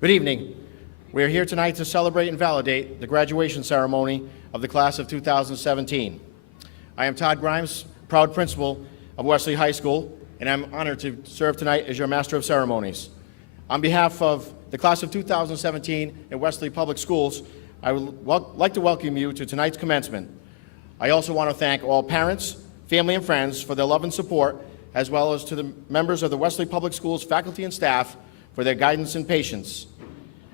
Good evening. We are here tonight to celebrate and validate the graduation ceremony of the class of 2017. I am Todd Grimes, proud principal of Westerly High School, and I'm honored to serve tonight as your Master of Ceremonies. On behalf of the class of 2017 at Westerly Public Schools, I would like to welcome you to tonight's commencement. I also want to thank all parents, family, and friends for their love and support, as well as to the members of the Westerly Public Schools faculty and staff for their guidance and patience.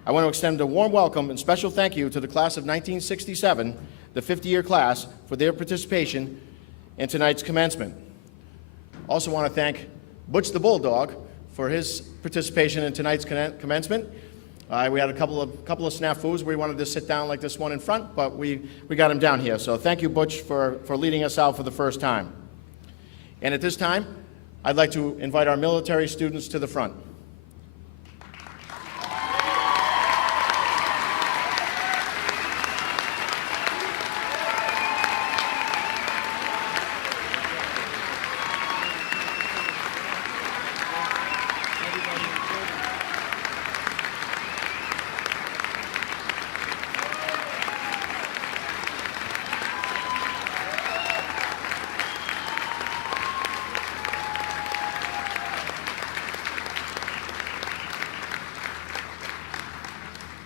I want to extend a warm welcome and special thank you to the class of 1967, the 50-year class, for their participation in tonight's commencement. Also want to thank Butch the Bulldog for his participation in tonight's commencement. We had a couple of snafus where we wanted to sit down like this one in front, but we got him down here. So thank you, Butch, for leading us out for the first time. And at this time, I'd like to invite our military students to the front.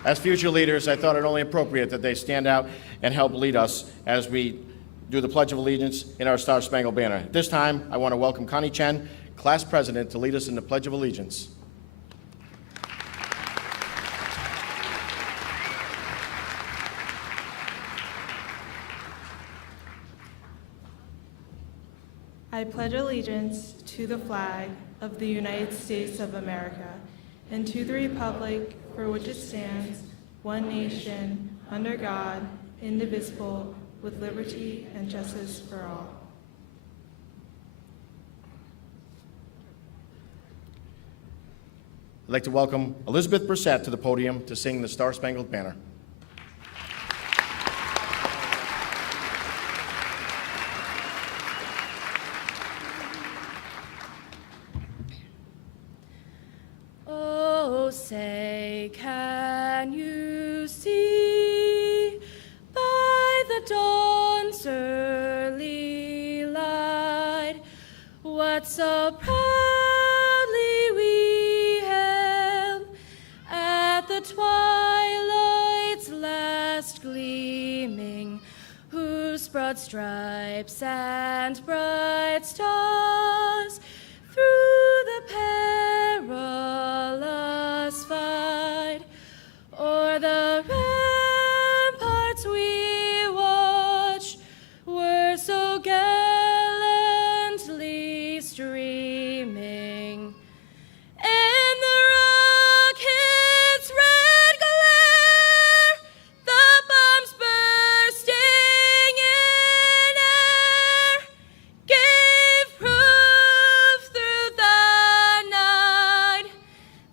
As future leaders, I thought it only appropriate that they stand out and help lead us as we do the Pledge of Allegiance in our Star-Spangled Banner. At this time, I want to welcome Connie Chen, Class President, to lead us in the Pledge of Allegiance. I pledge allegiance to the flag of the United States of America and to the republic for which it stands, one nation, under God, indivisible, with liberty and justice for all. I'd like to welcome Elizabeth Brissett to the podium to sing the Star-Spangled Banner. Say, can you see by the dawn's early light what so proudly we hailed at the twilight's last gleaming, whose broad stripes and bright stars through the perilous fight o'er the ramparts we watched were so gallantly streaming. In the rocket's red glare, the bombs bursting in air gave proof through the night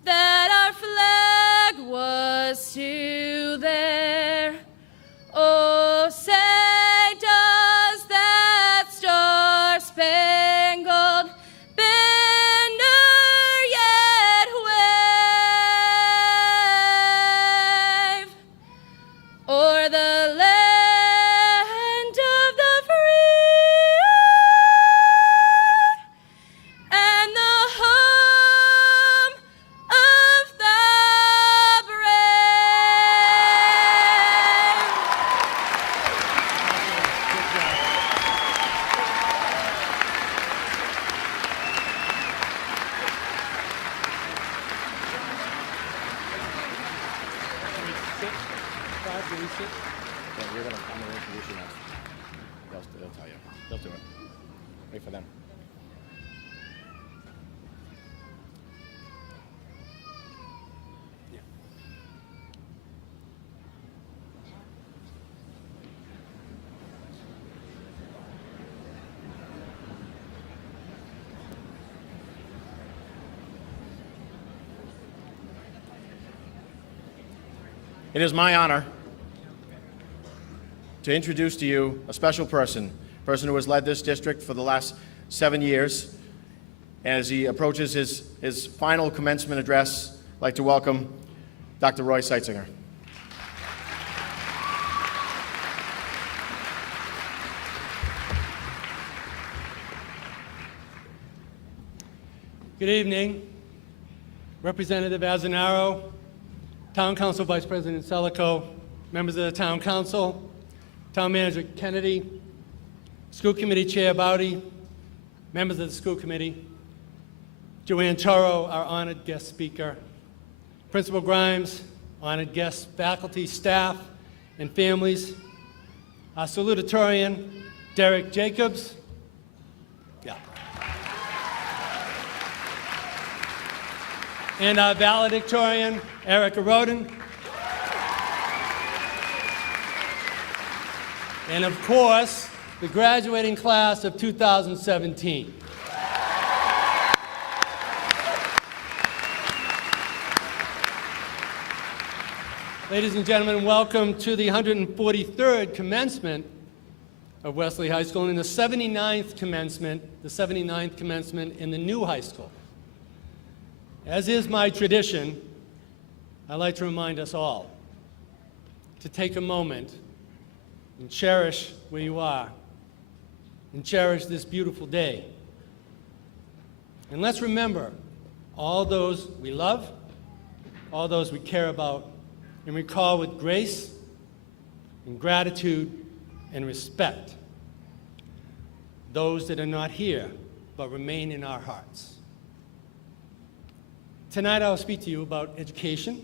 that our flag was still there. Oh, say, does that star-spangled banner yet wave o'er the land of the free and the home of the brave? Yeah, I'm going to introduce you now. They'll tell you. They'll do it. Wait for them. Yeah. It is my honor to introduce to you a special person who has led this district for the last 7 years. And as he approaches his final commencement address, I'd like to welcome Dr. Roy Seitzinger. Good evening, Representative Azzanaro, Town Council Vice President Selico, members of the Town Council, Town Manager Kennedy, School Committee Chair Bowdy, members of the School Committee, Joanne Churro, our honored guest speaker, Principal Grimes, honored guests, faculty, staff, and families, our salutatorian, Derek Jacobs, and our valedictorian, Erica Roden. And of course, the graduating class of 2017. Ladies and gentlemen, welcome to the 143rd commencement of Westerly High School and the 79th commencement in the new high school. As is my tradition, I'd like to remind us all to take a moment and cherish where you are and cherish this beautiful day. And let's remember all those we love, all those we care about, and recall with grace and gratitude and respect those that are not here but remain in our hearts. Tonight I'll speak to you about education,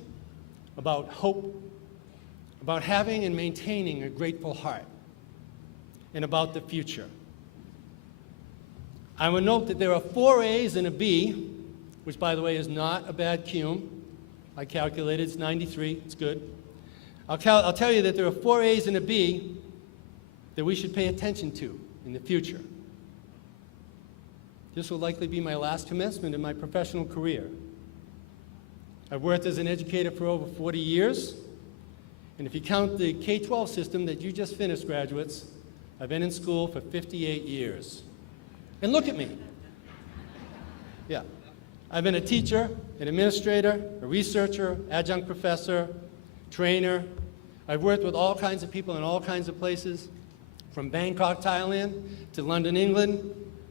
about hope, about having and maintaining a grateful heart, and about the future. I will note that there are 4 A's and a B, which by the way is not a bad cum. I calculated, it's 93, it's good. I'll tell you that there are 4 A's and a B that we should pay attention to in the future. This will likely be my last commencement in my professional career. I've worked as an educator for over 40 years, and if you count the K-12 system that you just finished, graduates, I've been in school for 58 years. And look at me. Yeah. I've been a teacher, an administrator, a researcher, adjunct professor, trainer. I've worked with all kinds of people in all kinds of places, from Bangkok, Thailand, to London, England,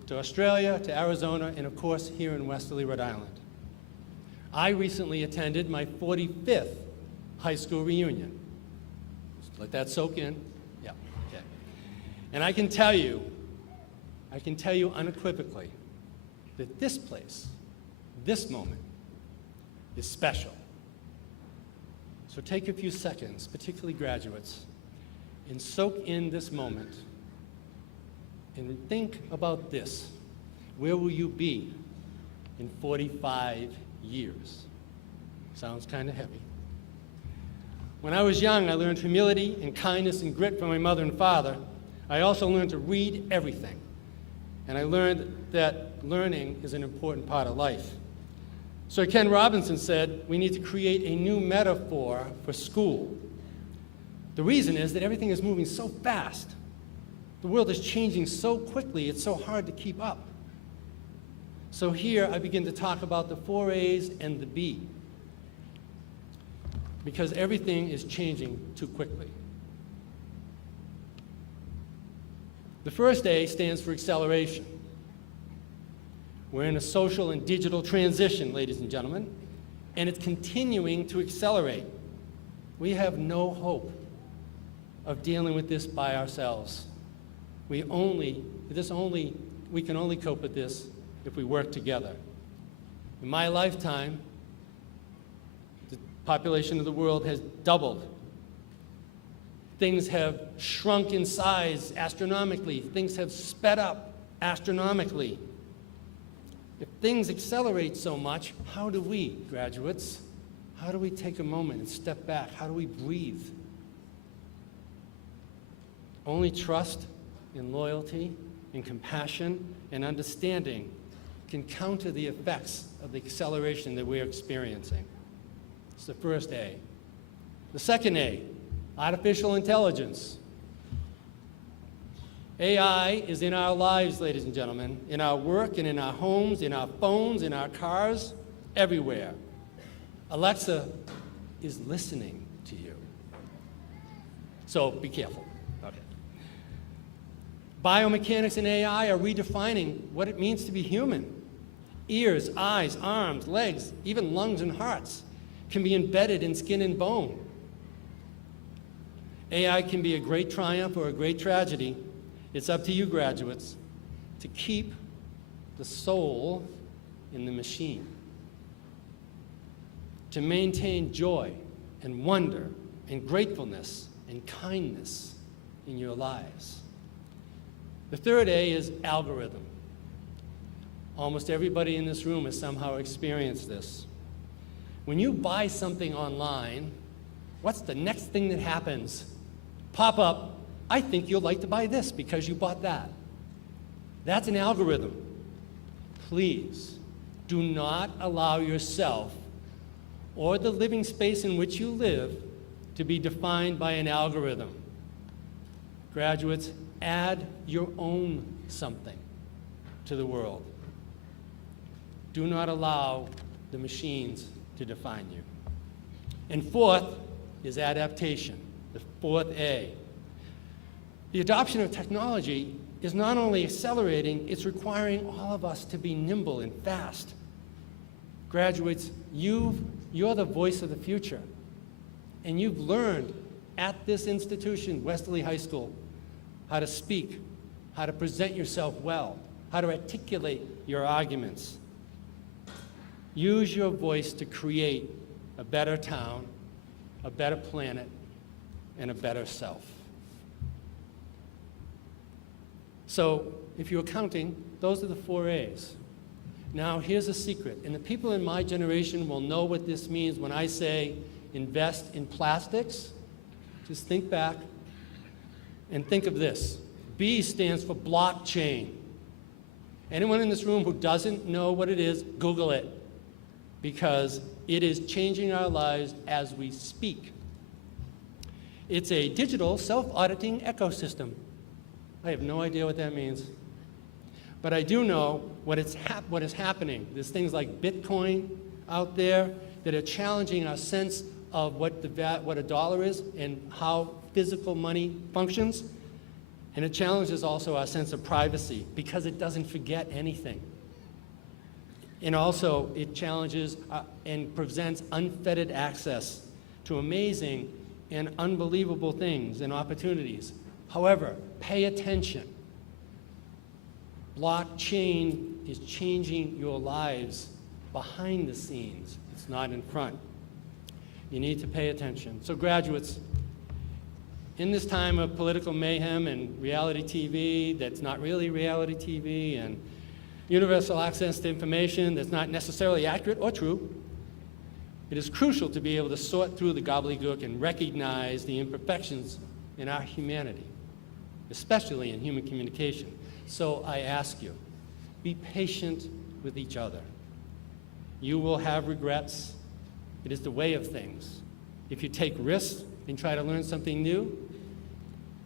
to Australia, to Arizona, and of course here in Westerly, Rhode Island. I recently attended my 45th high school reunion. Just let that soak in. Yeah, okay. And I can tell you unequivocally that this place, this moment, is special. So take a few seconds, particularly graduates, and soak in this moment. And think about this. Where will you be in 45 years? Sounds kind of heavy. When I was young, I learned humility and kindness and grit from my mother and father. I also learned to read everything. And I learned that learning is an important part of life. Sir Ken Robinson said, we need to create a new metaphor for school. The reason is that everything is moving so fast. The world is changing so quickly, it's so hard to keep up. So here I begin to talk about the 4 A's and the B, because everything is changing too quickly. The first A stands for acceleration. We're in a social and digital transition, ladies and gentlemen, and it's continuing to accelerate. We have no hope of dealing with this by ourselves. We can only cope with this if we work together. In my lifetime, the population of the world has doubled. Things have shrunk in size astronomically. Things have sped up astronomically. If things accelerate so much, how do we, graduates, how do we take a moment and step back? How do we breathe? Only trust and loyalty and compassion and understanding can counter the effects of the acceleration that we're experiencing. It's the first A. The second A, artificial intelligence. AI is in our lives, ladies and gentlemen, in our work and in our homes, in our phones, in our cars, everywhere. Alexa is listening to you. So be careful. Okay. Biomechanics and AI are redefining what it means to be human. Ears, eyes, arms, legs, even lungs and hearts can be embedded in skin and bone. AI can be a great triumph or a great tragedy. It's up to you, graduates, to keep the soul in the machine, to maintain joy and wonder and gratefulness and kindness in your lives. The third A is algorithm. Almost everybody in this room has somehow experienced this. When you buy something online, what's the next thing that happens? Pop up, I think you'll like to buy this because you bought that. That's an algorithm. Please do not allow yourself or the living space in which you live to be defined by an algorithm. Graduates, add your own something to the world. Do not allow the machines to define you. And fourth is adaptation, the fourth A. The adoption of technology is not only accelerating, it's requiring all of us to be nimble and fast. Graduates, you're the voice of the future. And you've learned at this institution, Westerly High School, how to speak, how to present yourself well, how to articulate your arguments. Use your voice to create a better town, a better planet, and a better self. So, if you're counting, those are the 4 A's. Now, here's a secret, and the people in my generation will know what this means when I say invest in plastics. Just think back and think of this. B stands for blockchain. Anyone in this room who doesn't know what it is, Google it, because it is changing our lives as we speak. It's a digital self-auditing ecosystem. I have no idea what that means. But I do know what is happening. There's things like Bitcoin out there that are challenging our sense of what a dollar is and how physical money functions. And it challenges also our sense of privacy because it doesn't forget anything. And also, it challenges and presents unfettered access to amazing and unbelievable things and opportunities. However, pay attention. Blockchain is changing your lives behind the scenes. It's not in front. You need to pay attention. So graduates, in this time of political mayhem and reality TV that's not really reality TV and universal access to information that's not necessarily accurate or true, it is crucial to be able to sort through the gobbledygook and recognize the imperfections in our humanity, especially in human communication. So I ask you, be patient with each other. You will have regrets. It is the way of things. If you take risks and try to learn something new,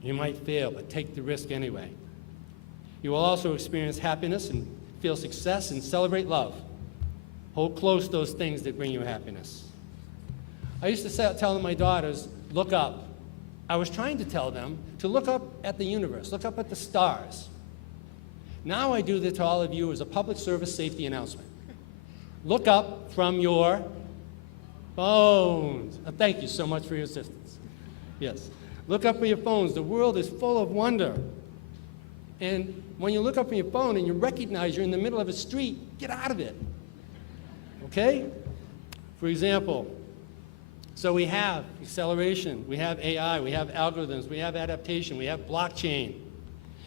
you might fail, but take the risk anyway. You will also experience happiness and feel success and celebrate love. Hold close those things that bring you happiness. I used to tell my daughters, look up. I was trying to tell them to look up at the universe, look up at the stars. Now I do this to all of you as a public service safety announcement. Look up from your phones. Thank you so much for your assistance. Yes. Look up from your phones. The world is full of wonder. And when you look up from your phone and you recognize you're in the middle of a street, get out of it. Okay? For example, so we have acceleration, we have AI, we have algorithms, we have adaptation, we have blockchain.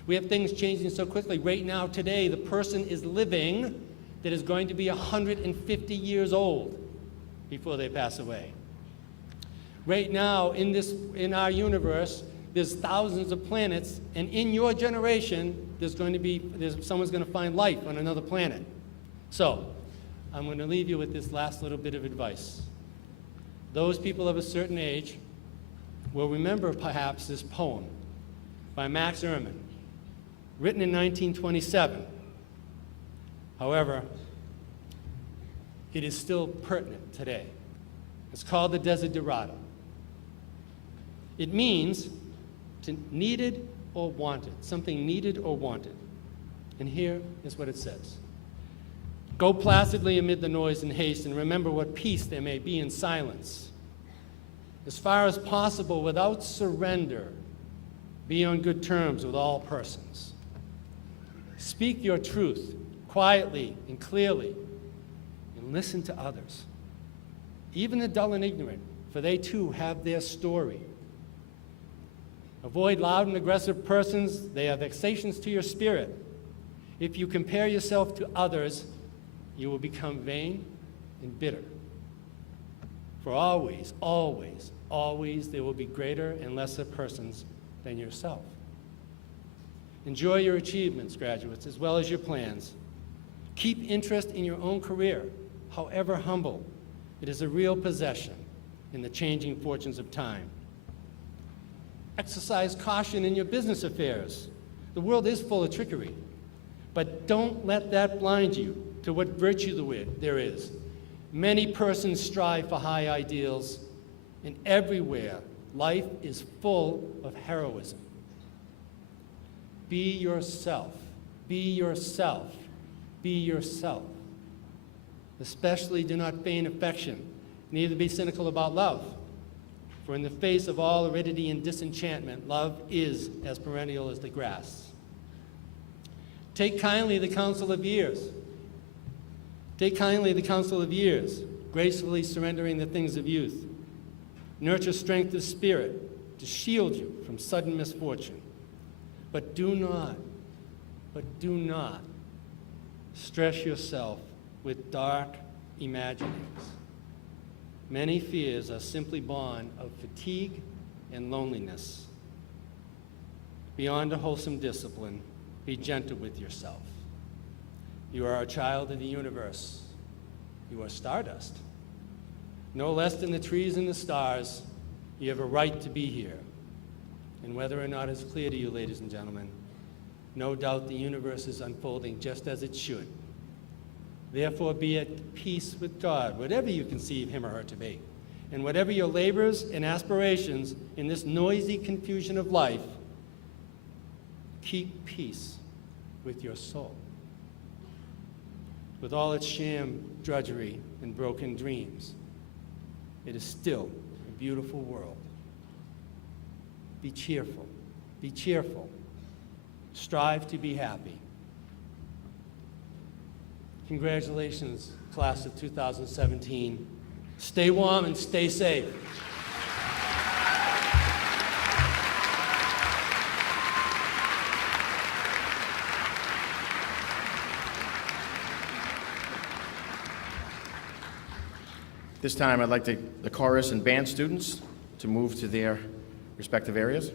We have things changing so quickly. Right now, today, the person is living that is going to be 150 years old before they pass away. Right now, in our universe, there's thousands of planets, and in your generation, someone's going to find life on another planet. So, I'm going to leave you with this last little bit of advice. Those people of a certain age will remember perhaps this poem by Max Ehrmann, written in 1927. However, it is still pertinent today. It's called the Desert Dorado. It means to needed or wanted, something needed or wanted. And here is what it says. Go placidly amid the noise and haste, and remember what peace there may be in silence. As far as possible, without surrender, be on good terms with all persons. Speak your truth quietly and clearly, and listen to others, even the dull and ignorant, for they too have their story. Avoid loud and aggressive persons. They are vexations to your spirit. If you compare yourself to others, you will become vain and bitter. For always, always, always there will be greater and lesser persons than yourself. Enjoy your achievements, graduates, as well as your plans. Keep interest in your own career, however humble. It is a real possession in the changing fortunes of time. Exercise caution in your business affairs. The world is full of trickery, but don't let that blind you to what virtue there is. Many persons strive for high ideals, and everywhere life is full of heroism. Be yourself. Be yourself. Be yourself. Especially do not feign affection, neither be cynical about love. For in the face of all aridity and disenchantment, love is as perennial as the grass. Take kindly the counsel of years. Take kindly the counsel of years, gracefully surrendering the things of youth. Nurture strength of spirit to shield you from sudden misfortune. But do not stress yourself with dark imaginings. Many fears are simply born of fatigue and loneliness. Beyond a wholesome discipline, be gentle with yourself. You are a child of the universe. You are stardust. No less than the trees and the stars, you have a right to be here. And whether or not it's clear to you, ladies and gentlemen, no doubt the universe is unfolding just as it should. Therefore, be at peace with God, whatever you conceive him or her to be. And whatever your labors and aspirations in this noisy confusion of life, keep peace with your soul. With all its sham drudgery and broken dreams, it is still a beautiful world. Be cheerful. Be cheerful. Strive to be happy. Congratulations, class of 2017. Stay warm and stay safe. This time, I'd like the chorus and band students to move to their respective areas.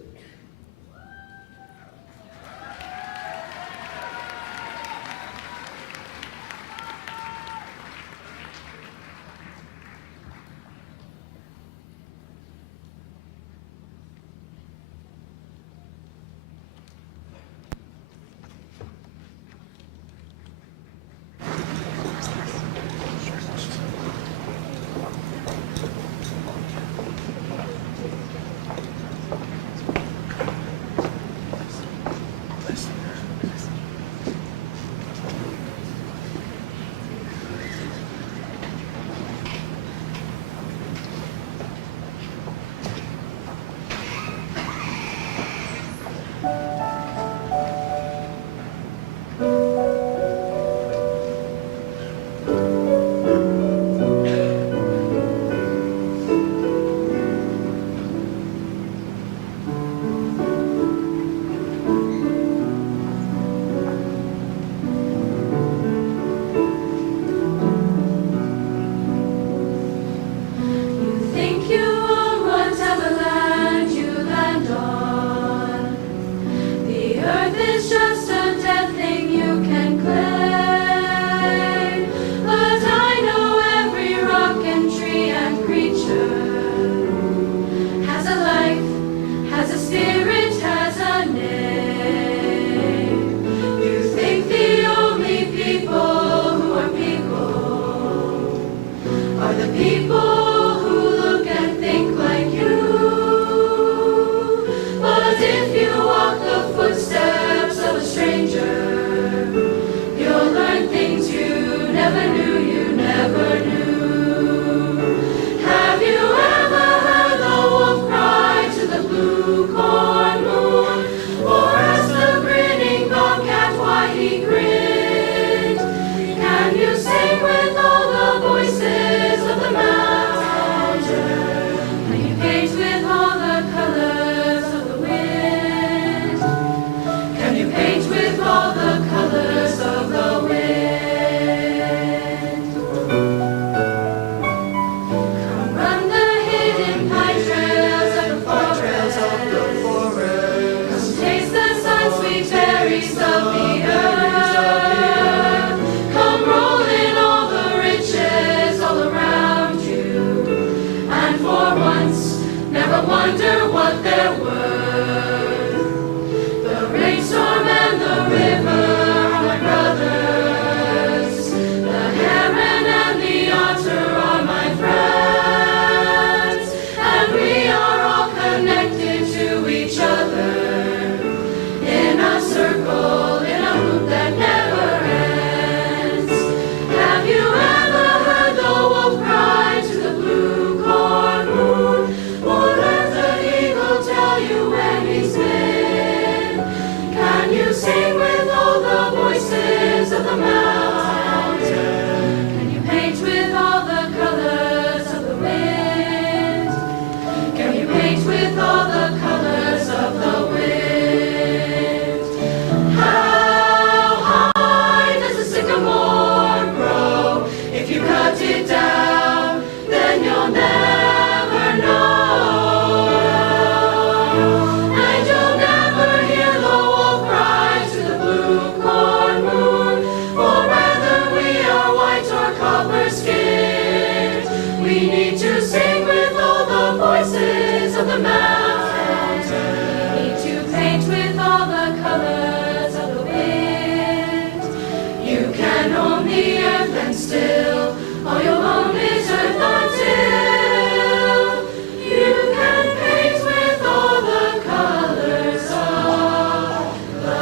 never knew. Have you ever heard the wolf cry to the blue corn moon? Or asked the grinning bobcat why he grinned? Can you sing with all the voices of the mountain? Can you paint with all the colors of the wind? Can you paint with all the colors of the wind? Come run the hidden pine trails of the forest. Come taste the sun-sweet berries of the earth. Come roll in all the riches all around you. And for once, never wonder what they're worth. The rainstorm and the river are my brothers. The heron and the otter are my friends. And we are all connected to each other in a circle, in a loop that never ends. Have you ever heard the wolf cry to the blue corn moon? Or let the eagle tell you when he's been? Can you sing with all the voices of the mountain? Can you paint with all the colors of the wind? Can you paint with all the colors of the wind? How high does the sycamore grow? If you cut it down, then you'll never know. And you'll never hear the wolf cry to the blue corn moon. For whether we are white or copper skinned, we need to sing with all the voices of the mountain. Need to paint with all the colors of the wind. You can own the earth and still all you'll own is earth until you can paint with all the colors of the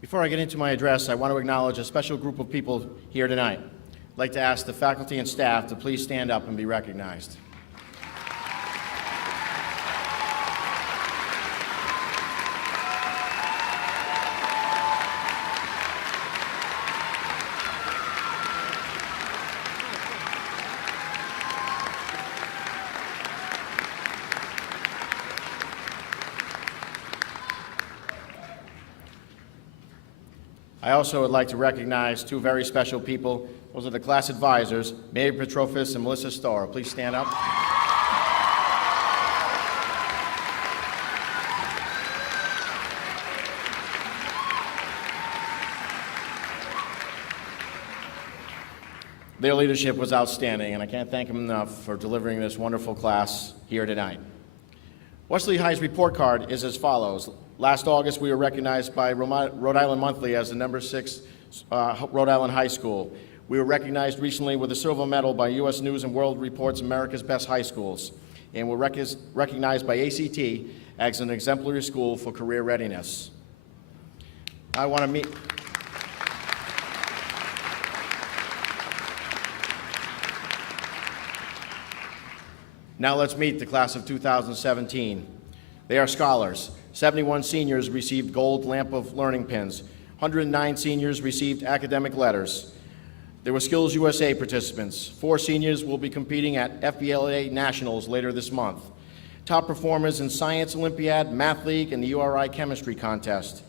Before I get into my address, I want to acknowledge a special group of people here tonight. I'd like to ask the faculty and staff to please stand up and be recognized. I also would like to recognize two very special people. Those are the class advisors, Mary Petrofis and Melissa Starr. Please stand up. Their leadership was outstanding, and I can't thank them enough for delivering this wonderful class here tonight. Westerly High's report card is as follows. Last August, we were recognized by Rhode Island Monthly as the number 6 Rhode Island high school. We were recognized recently with a silver medal by U.S. News and World Report's America's Best High Schools, and were recognized by ACT as an exemplary school for career readiness. I want to meet... Now let's meet the class of 2017. They are scholars. 71 seniors received gold lamp of learning pins. 109 seniors received academic letters. There were Skills USA participants. 4 seniors will be competing at FBLA Nationals later this month. Top performers in Science Olympiad, Math League, and the URI Chemistry Contest.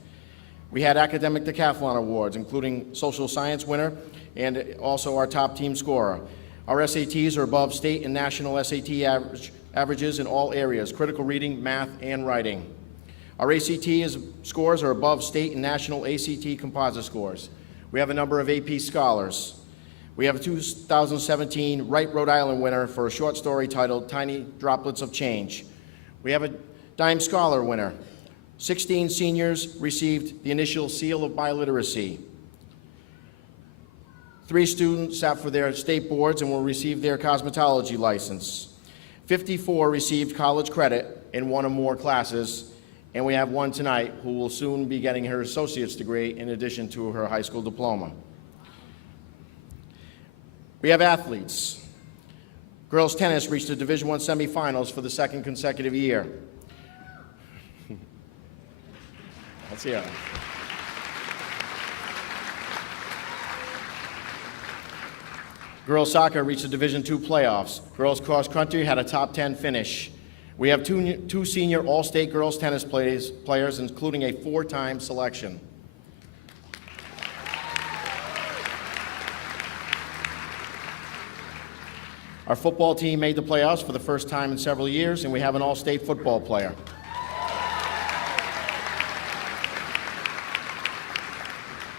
We had academic decathlon awards, including social science winner and also our top team scorer. Our SATs are above state and national SAT averages in all areas, critical reading, math, and writing. Our ACT scores are above state and national ACT composite scores. We have a number of AP scholars. We have a 2017 Wright Rhode Island winner for a short story titled Tiny Droplets of Change. We have a Dime Scholar winner. 16 seniors received the initial seal of biliteracy. 3 students sat for their state boards and will receive their cosmetology license. 54 received college credit in 1 or more classes, and we have 1 tonight who will soon be getting her associate's degree in addition to her high school diploma. We have athletes. Girls tennis reached the Division I semifinals for the 2nd consecutive year. Let's hear it. Girls soccer reached the Division II playoffs. Girls cross country had a top 10 finish. We have 2 senior all-state girls tennis players, including a 4-time selection. Our football team made the playoffs for the first time in several years, and we have an all-state football player.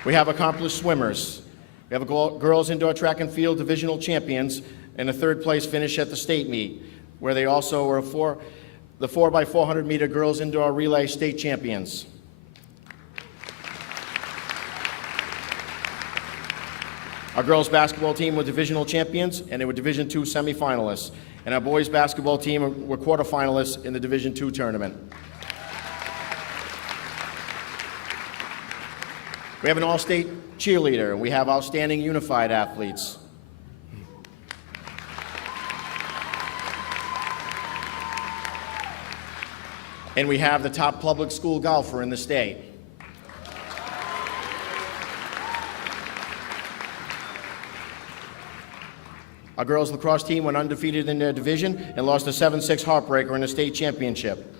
We have accomplished swimmers. We have girls indoor track and field divisional champions and a 3rd place finish at the state meet, where they also were the 4x400 meter girls indoor relay state champions. Our girls basketball team were divisional champions, and they were Division II semifinalists. And our boys basketball team were quarterfinalists in the Division II tournament. We have an all-state cheerleader, and we have outstanding unified athletes. And we have the top public school golfer in the state. Our girls lacrosse team went undefeated in their division and lost a 7-6 heartbreaker in the state championship.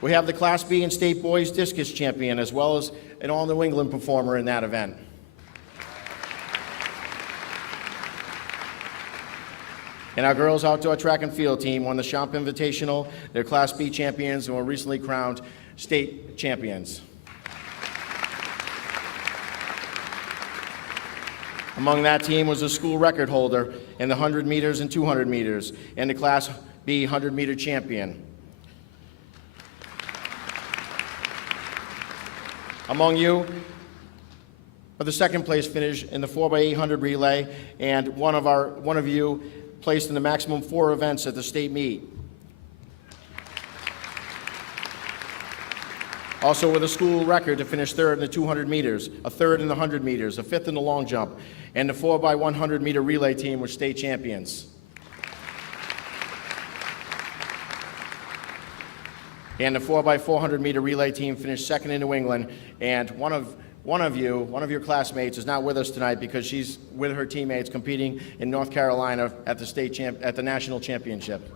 We have the Class B and state boys discus champion, as well as an all-New England performer in that event. And our girls outdoor track and field team won the Champ Invitational. They're Class B champions and were recently crowned state champions. Among that team was a school record holder in the 100 meters and 200 meters, and the Class B 100-meter champion. Among you are the 2nd place finish in the 4x800 relay, and one of you placed in the maximum 4 events at the state meet. Also with a school record to finish 3rd in the 200 meters, a 3rd in the 100 meters, a 5th in the long jump, and the 4x100 meter relay team were state champions. And the 4x400 meter relay team finished 2nd in New England, and one of your classmates is not with us tonight because she's with her teammates competing in North Carolina at the national championship.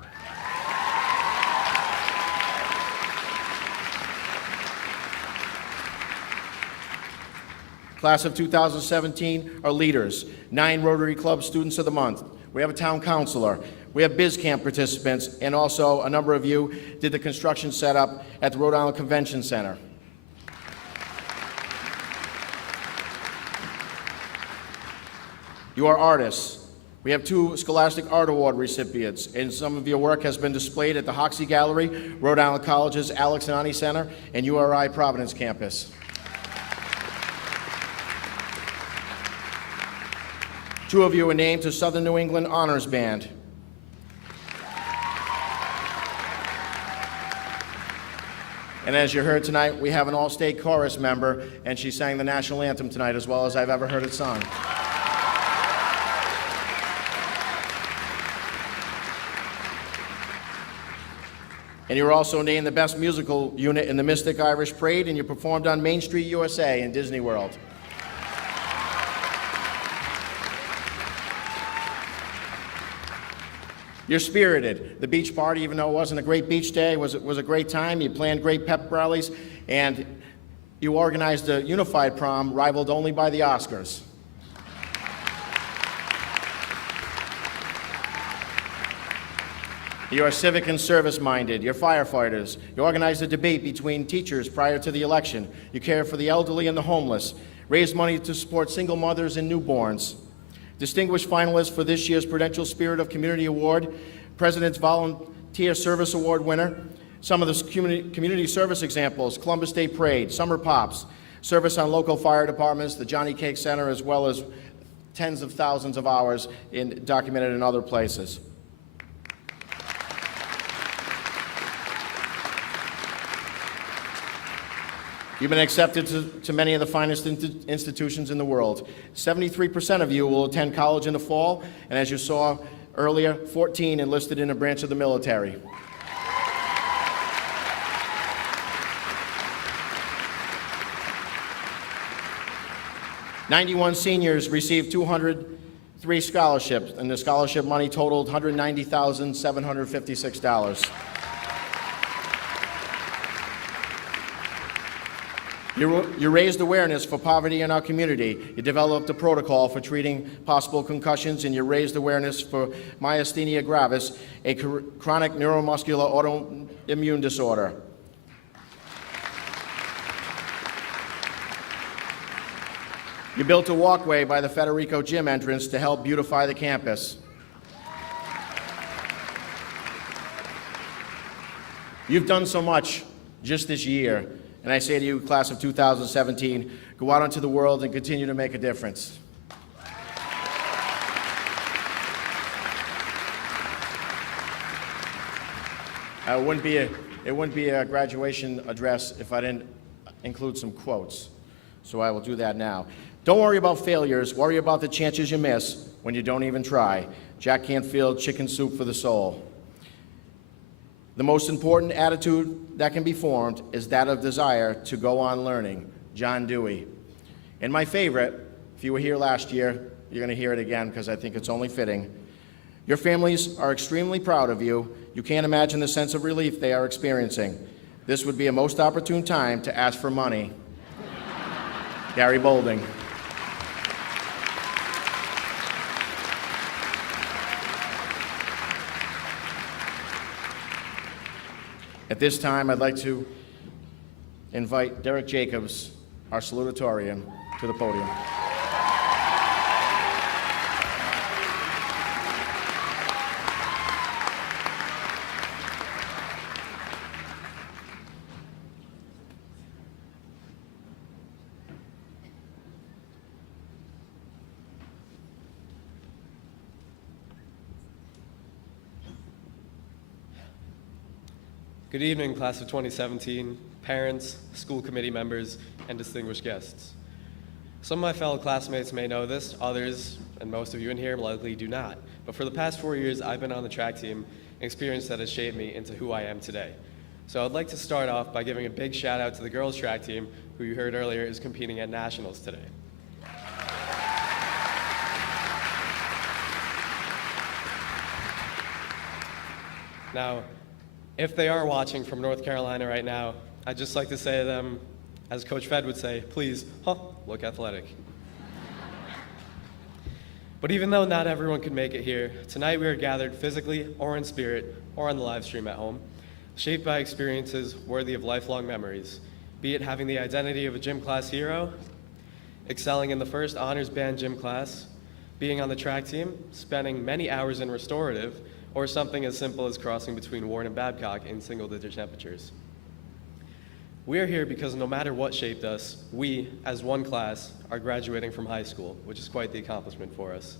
Class of 2017 are leaders, 9 Rotary Club Students of the Month. We have a town councilor. We have Biz Camp participants, and also a number of you did the construction setup at the Rhode Island Convention Center. You are artists. We have 2 Scholastic Art Award recipients, and some of your work has been displayed at the Hoxie Gallery, Rhode Island College's Alex and Ani Center, and URI Providence campus. 2 of you were named to Southern New England Honors Band. And as you heard tonight, we have an all-state chorus member, and she sang the national anthem tonight as well as I've ever heard it sung. And you were also named the best musical unit in the Mystic Irish Parade, and you performed on Main Street USA in Disney World. You're spirited. The beach party, even though it wasn't a great beach day, was a great time. You planned great pep rallies, and you organized a unified prom rivaled only by the Oscars. You are civic and service-minded. You're firefighters. You organized a debate between teachers prior to the election. You care for the elderly and the homeless. Raised money to support single mothers and newborns. Distinguished finalist for this year's Prudential Spirit of Community Award, President's Volunteer Service Award winner. Some of the community service examples: Columbus Day Parade, Summer Pops, service on local fire departments, the Johnny Cake Center, as well as tens of thousands of hours documented in other places. You've been accepted to many of the finest institutions in the world. 73% of you will attend college in the fall, and as you saw earlier, 14 enlisted in a branch of the military. "91 seniors received 203 scholarships, and the scholarship money totaled $190,756. You raised awareness for poverty in our community. You developed a protocol for treating possible concussions, and you raised awareness for myasthenia gravis, a chronic neuromuscular autoimmune disorder. You built a walkway by the Federico Gym entrance to help beautify the campus. You've done so much just this year. And I say to you, class of 2017, go out into the world and continue to make a difference. It wouldn't be a graduation address if I didn't include some quotes. So I will do that now. Don't worry about failures. Worry about the chances you miss when you don't even try. Jack Canfield, Chicken Soup for the Soul. The most important attitude that can be formed is that of desire to go on learning. John Dewey. And my favorite, if you were here last year, you're going to hear it again because I think it's only fitting. Your families are extremely proud of you. You can't imagine the sense of relief they are experiencing. This would be a most opportune time to ask for money. Gary Bolding. At this time, I'd like to invite Derek Jacobs, our salutatorian, to the podium. Good evening, class of 2017, parents, school committee members, and distinguished guests. Some of my fellow classmates may know this, others, and most of you in here likely do not. But for the past 4 years, I've been on the track team, an experience that has shaped me into who I am today. So I'd like to start off by giving a big shout out to the girls' track team, who you heard earlier is competing at nationals today. Now, if they are watching from North Carolina right now, I'd just like to say to them, as Coach Fed would say, please, look athletic. But even though not everyone could make it here, tonight we are gathered physically or in spirit or on the live stream at home, shaped by experiences worthy of lifelong memories, be it having the identity of a gym class hero, excelling in the first honors band gym class, being on the track team, spending many hours in restorative, or something as simple as crossing between Warren and Babcock in single-digit temperatures. We are here because no matter what shaped us, we, as one class, are graduating from high school, which is quite the accomplishment for us.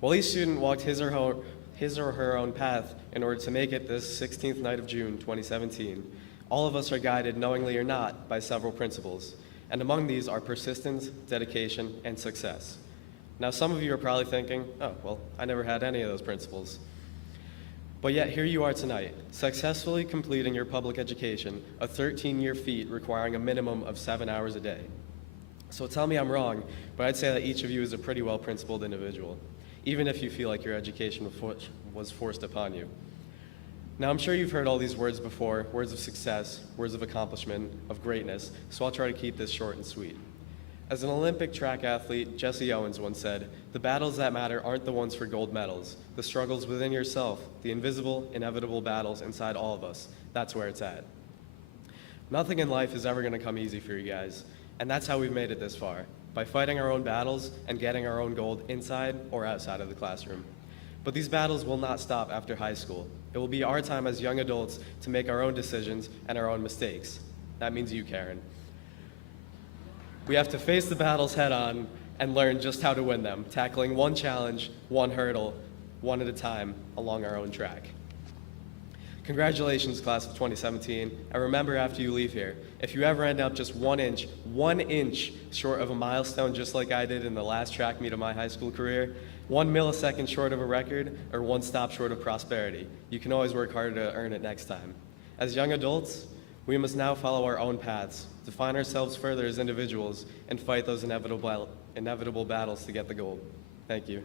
While each student walked his or her own path in order to make it this 16th night of June 2017, all of us are guided, knowingly or not, by several principles, and among these are persistence, dedication, and success. Now, some of you are probably thinking, oh, well, I never had any of those principles. But yet here you are tonight, successfully completing your public education, a 13-year feat requiring a minimum of 7 hours a day. So tell me I'm wrong, but I'd say that each of you is a pretty well-principled individual, even if you feel like your education was forced upon you. Now, I'm sure you've heard all these words before, words of success, words of accomplishment, of greatness, so I'll try to keep this short and sweet. As an Olympic track athlete, Jesse Owens once said, "The battles that matter aren't the ones for gold medals. The struggles within yourself, the invisible, inevitable battles inside all of us, that's where it's at." Nothing in life is ever going to come easy for you guys, and that's how we've made it this far, by fighting our own battles and getting our own gold inside or outside of the classroom. But these battles will not stop after high school. It will be our time as young adults to make our own decisions and our own mistakes. That means you, Karen. We have to face the battles head on and learn just how to win them, tackling one challenge, one hurdle, one at a time along our own track. Congratulations, class of 2017, and remember after you leave here, if you ever end up just 1 inch short of a milestone just like I did in the last track meet of my high school career, 1 millisecond short of a record, or 1 stop short of prosperity, you can always work harder to earn it next time. As young adults, we must now follow our own paths, define ourselves further as individuals, and fight those inevitable battles to get the gold. Thank you.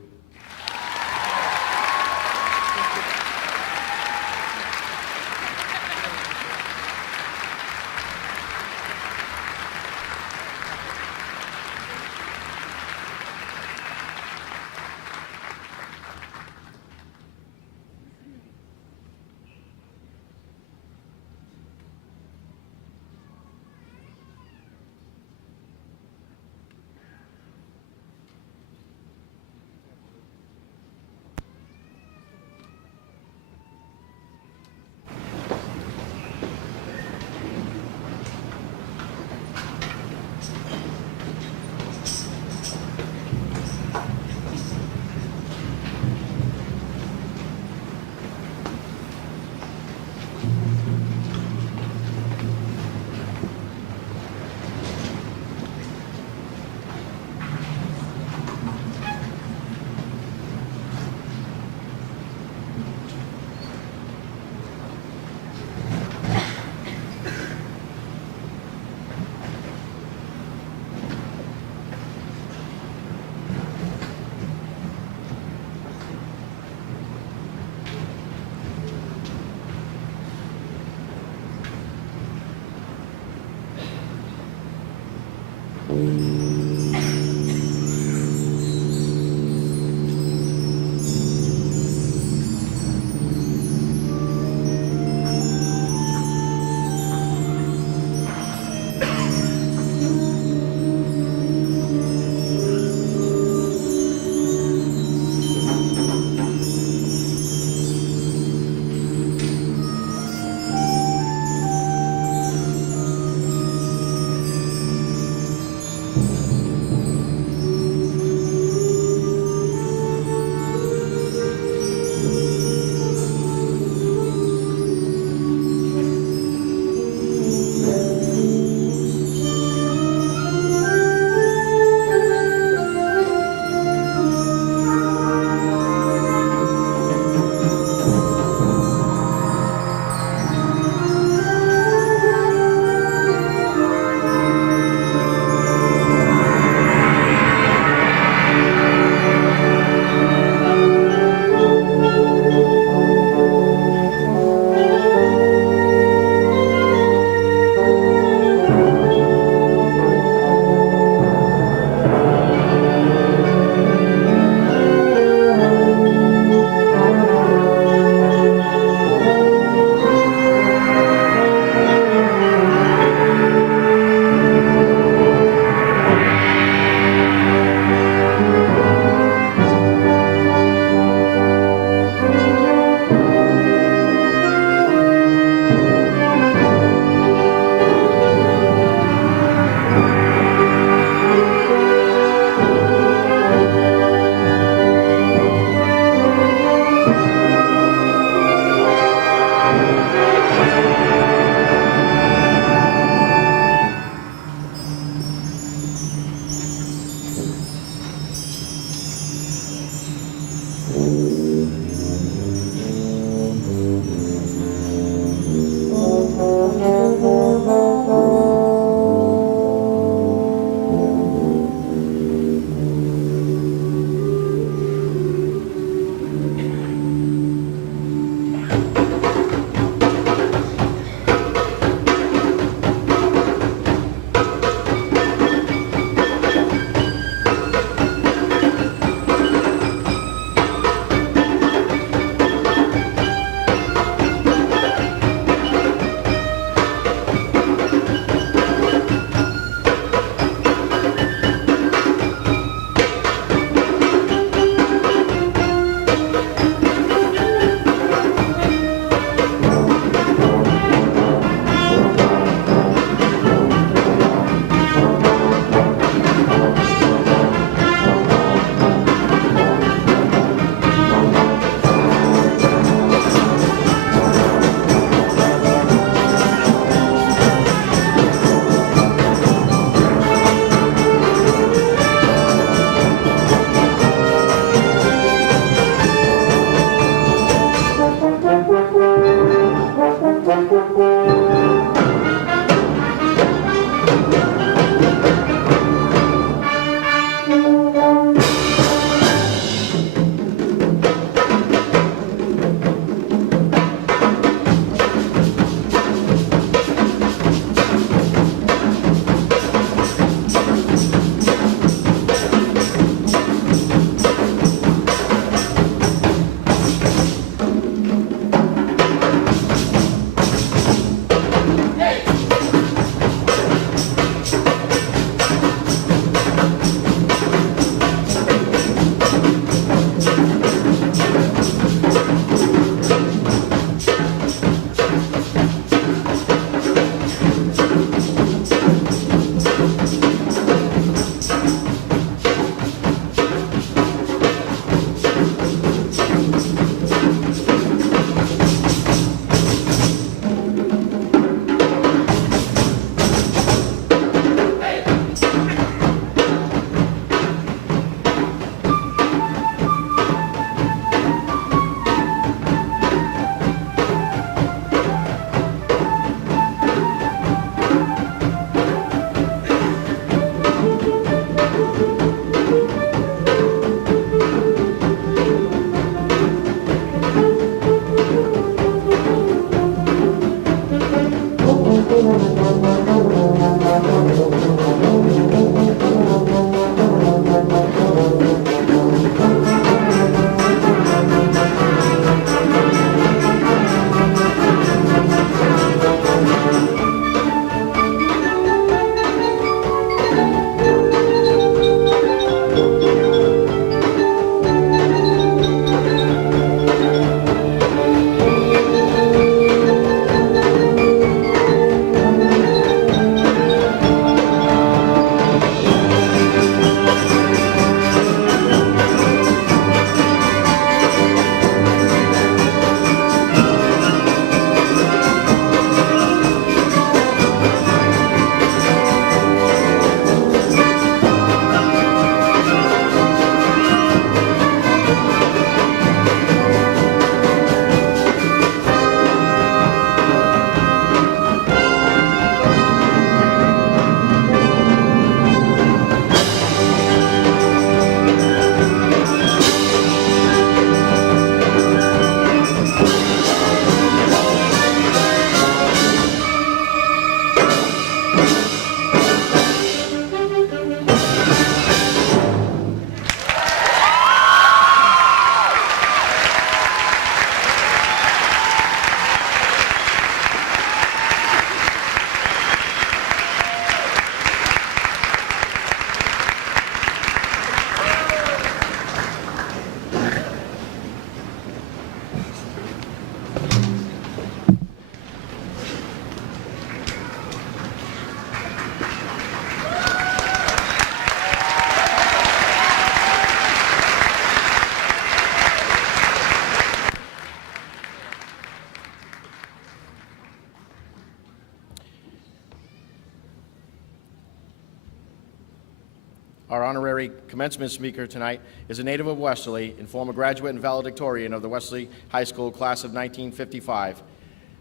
our honorary commencement speaker tonight is a native of Westerly and former graduate and valedictorian of the Westerly High School class of 1955.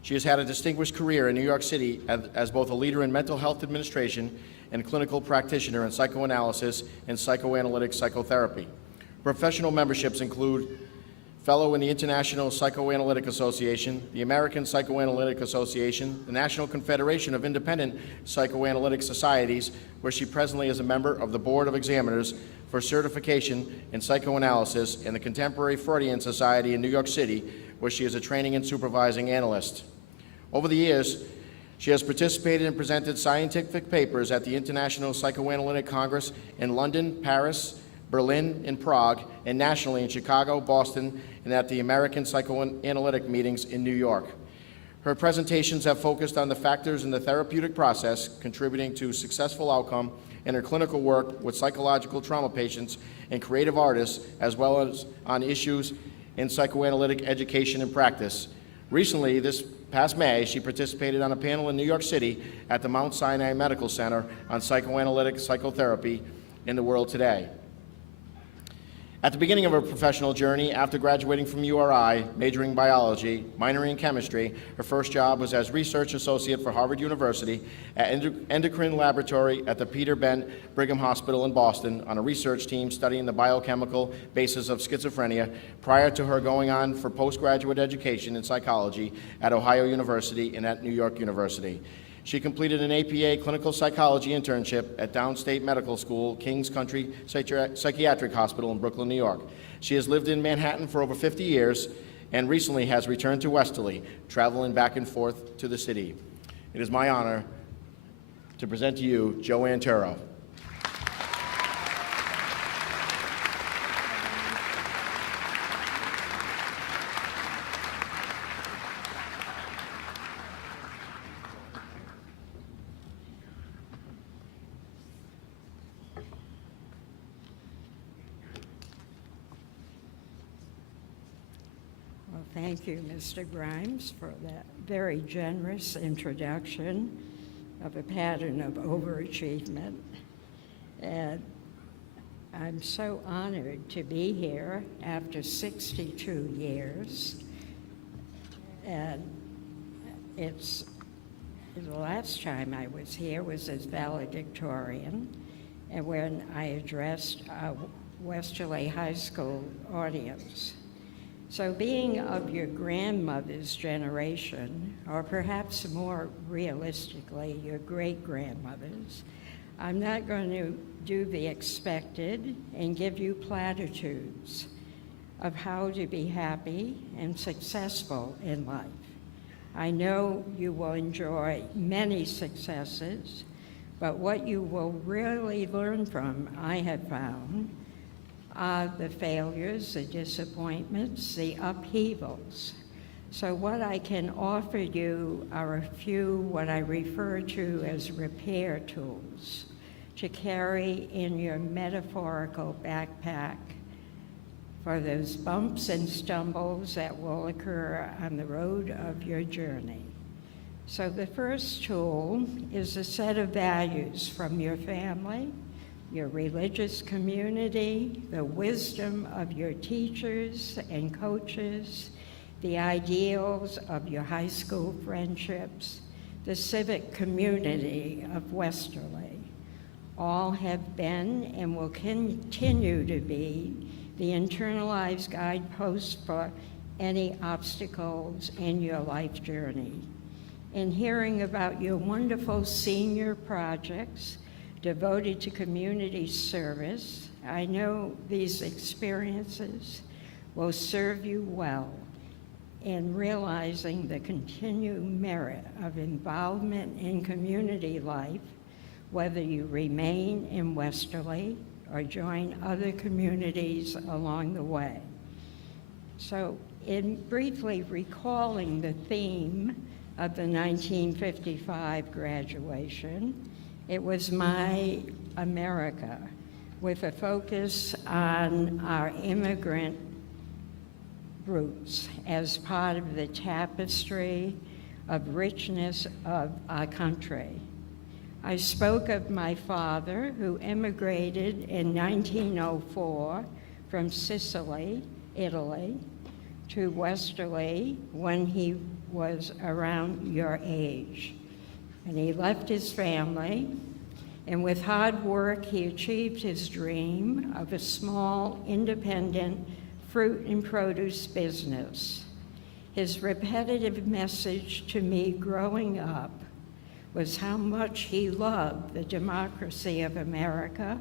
She has had a distinguished career in New York City as both a leader in mental health administration and clinical practitioner in psychoanalysis and psychoanalytic psychotherapy. Professional memberships include Fellow in the International Psychoanalytic Association, the American Psychoanalytic Association, the National Confederation of Independent Psychoanalytic Societies, where she presently is a member of the Board of Examiners for Certification in Psychoanalysis, and the Contemporary Freudian Society in New York City, where she is a training and supervising analyst. Over the years, she has participated and presented scientific papers at the International Psychoanalytic Congress in London, Paris, Berlin, and Prague, and nationally in Chicago, Boston, and at the American Psychoanalytic meetings in New York. Her presentations have focused on the factors in the therapeutic process contributing to successful outcome in her clinical work with psychological trauma patients and creative artists, as well as on issues in psychoanalytic education and practice. Recently, this past May, she participated on a panel in New York City at the Mount Sinai Medical Center on psychoanalytic psychotherapy in the world today. At the beginning of her professional journey, after graduating from URI, majoring in biology, minoring in chemistry, her first job was as research associate for Harvard University at endocrine laboratory at the Peter Bent Brigham Hospital in Boston on a research team studying the biochemical basis of schizophrenia, prior to her going on for postgraduate education in psychology at Ohio University and at New York University. She completed an APA clinical psychology internship at Downstate Medical School, Kings Country Psychiatric Hospital in Brooklyn, New York. She has lived in Manhattan for over 50 years and recently has returned to Westerly, traveling back and forth to the city. It is my honor to present to you Joanne Turro. Well, thank you, Mr. Grimes, for that very generous introduction of a pattern of overachievement. And I'm so honored to be here after 62 years. And the last time I was here was as valedictorian, and when I addressed a Westerly High School audience. So being of your grandmother's generation, or perhaps more realistically, your great-grandmother's, I'm not going to do the expected and give you platitudes of how to be happy and successful in life. I know you will enjoy many successes, but what you will really learn from, I have found, are the failures, the disappointments, the upheavals. So what I can offer you are a few what I refer to as repair tools to carry in your metaphorical backpack for those bumps and stumbles that will occur on the road of your journey. So the first tool is a set of values from your family, your religious community, the wisdom of your teachers and coaches, the ideals of your high school friendships, the civic community of Westerly. All have been and will continue to be the internalized guideposts for any obstacles in your life journey. In hearing about your wonderful senior projects devoted to community service, I know these experiences will serve you well in realizing the continued merit of involvement in community life, whether you remain in Westerly or join other communities along the way. So in briefly recalling the theme of the 1955 graduation, it was My America, with a focus on our immigrant roots as part of the tapestry of richness of our country. I spoke of my father, who immigrated in 1904 from Sicily, Italy, to Westerly when he was around your age. And he left his family, and with hard work, he achieved his dream of a small, independent fruit and produce business. His repetitive message to me growing up was how much he loved the democracy of America,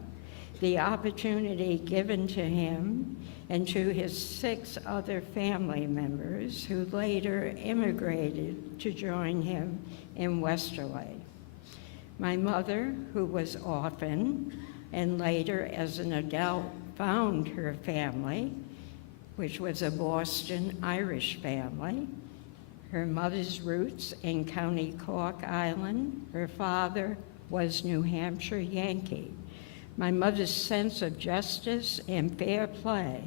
the opportunity given to him and to his 6 other family members who later immigrated to join him in Westerly. My mother, who was orphaned and later as an adult found her family, which was a Boston Irish family. Her mother's roots in County Cork Island. Her father was New Hampshire Yankee. My mother's sense of justice and fair play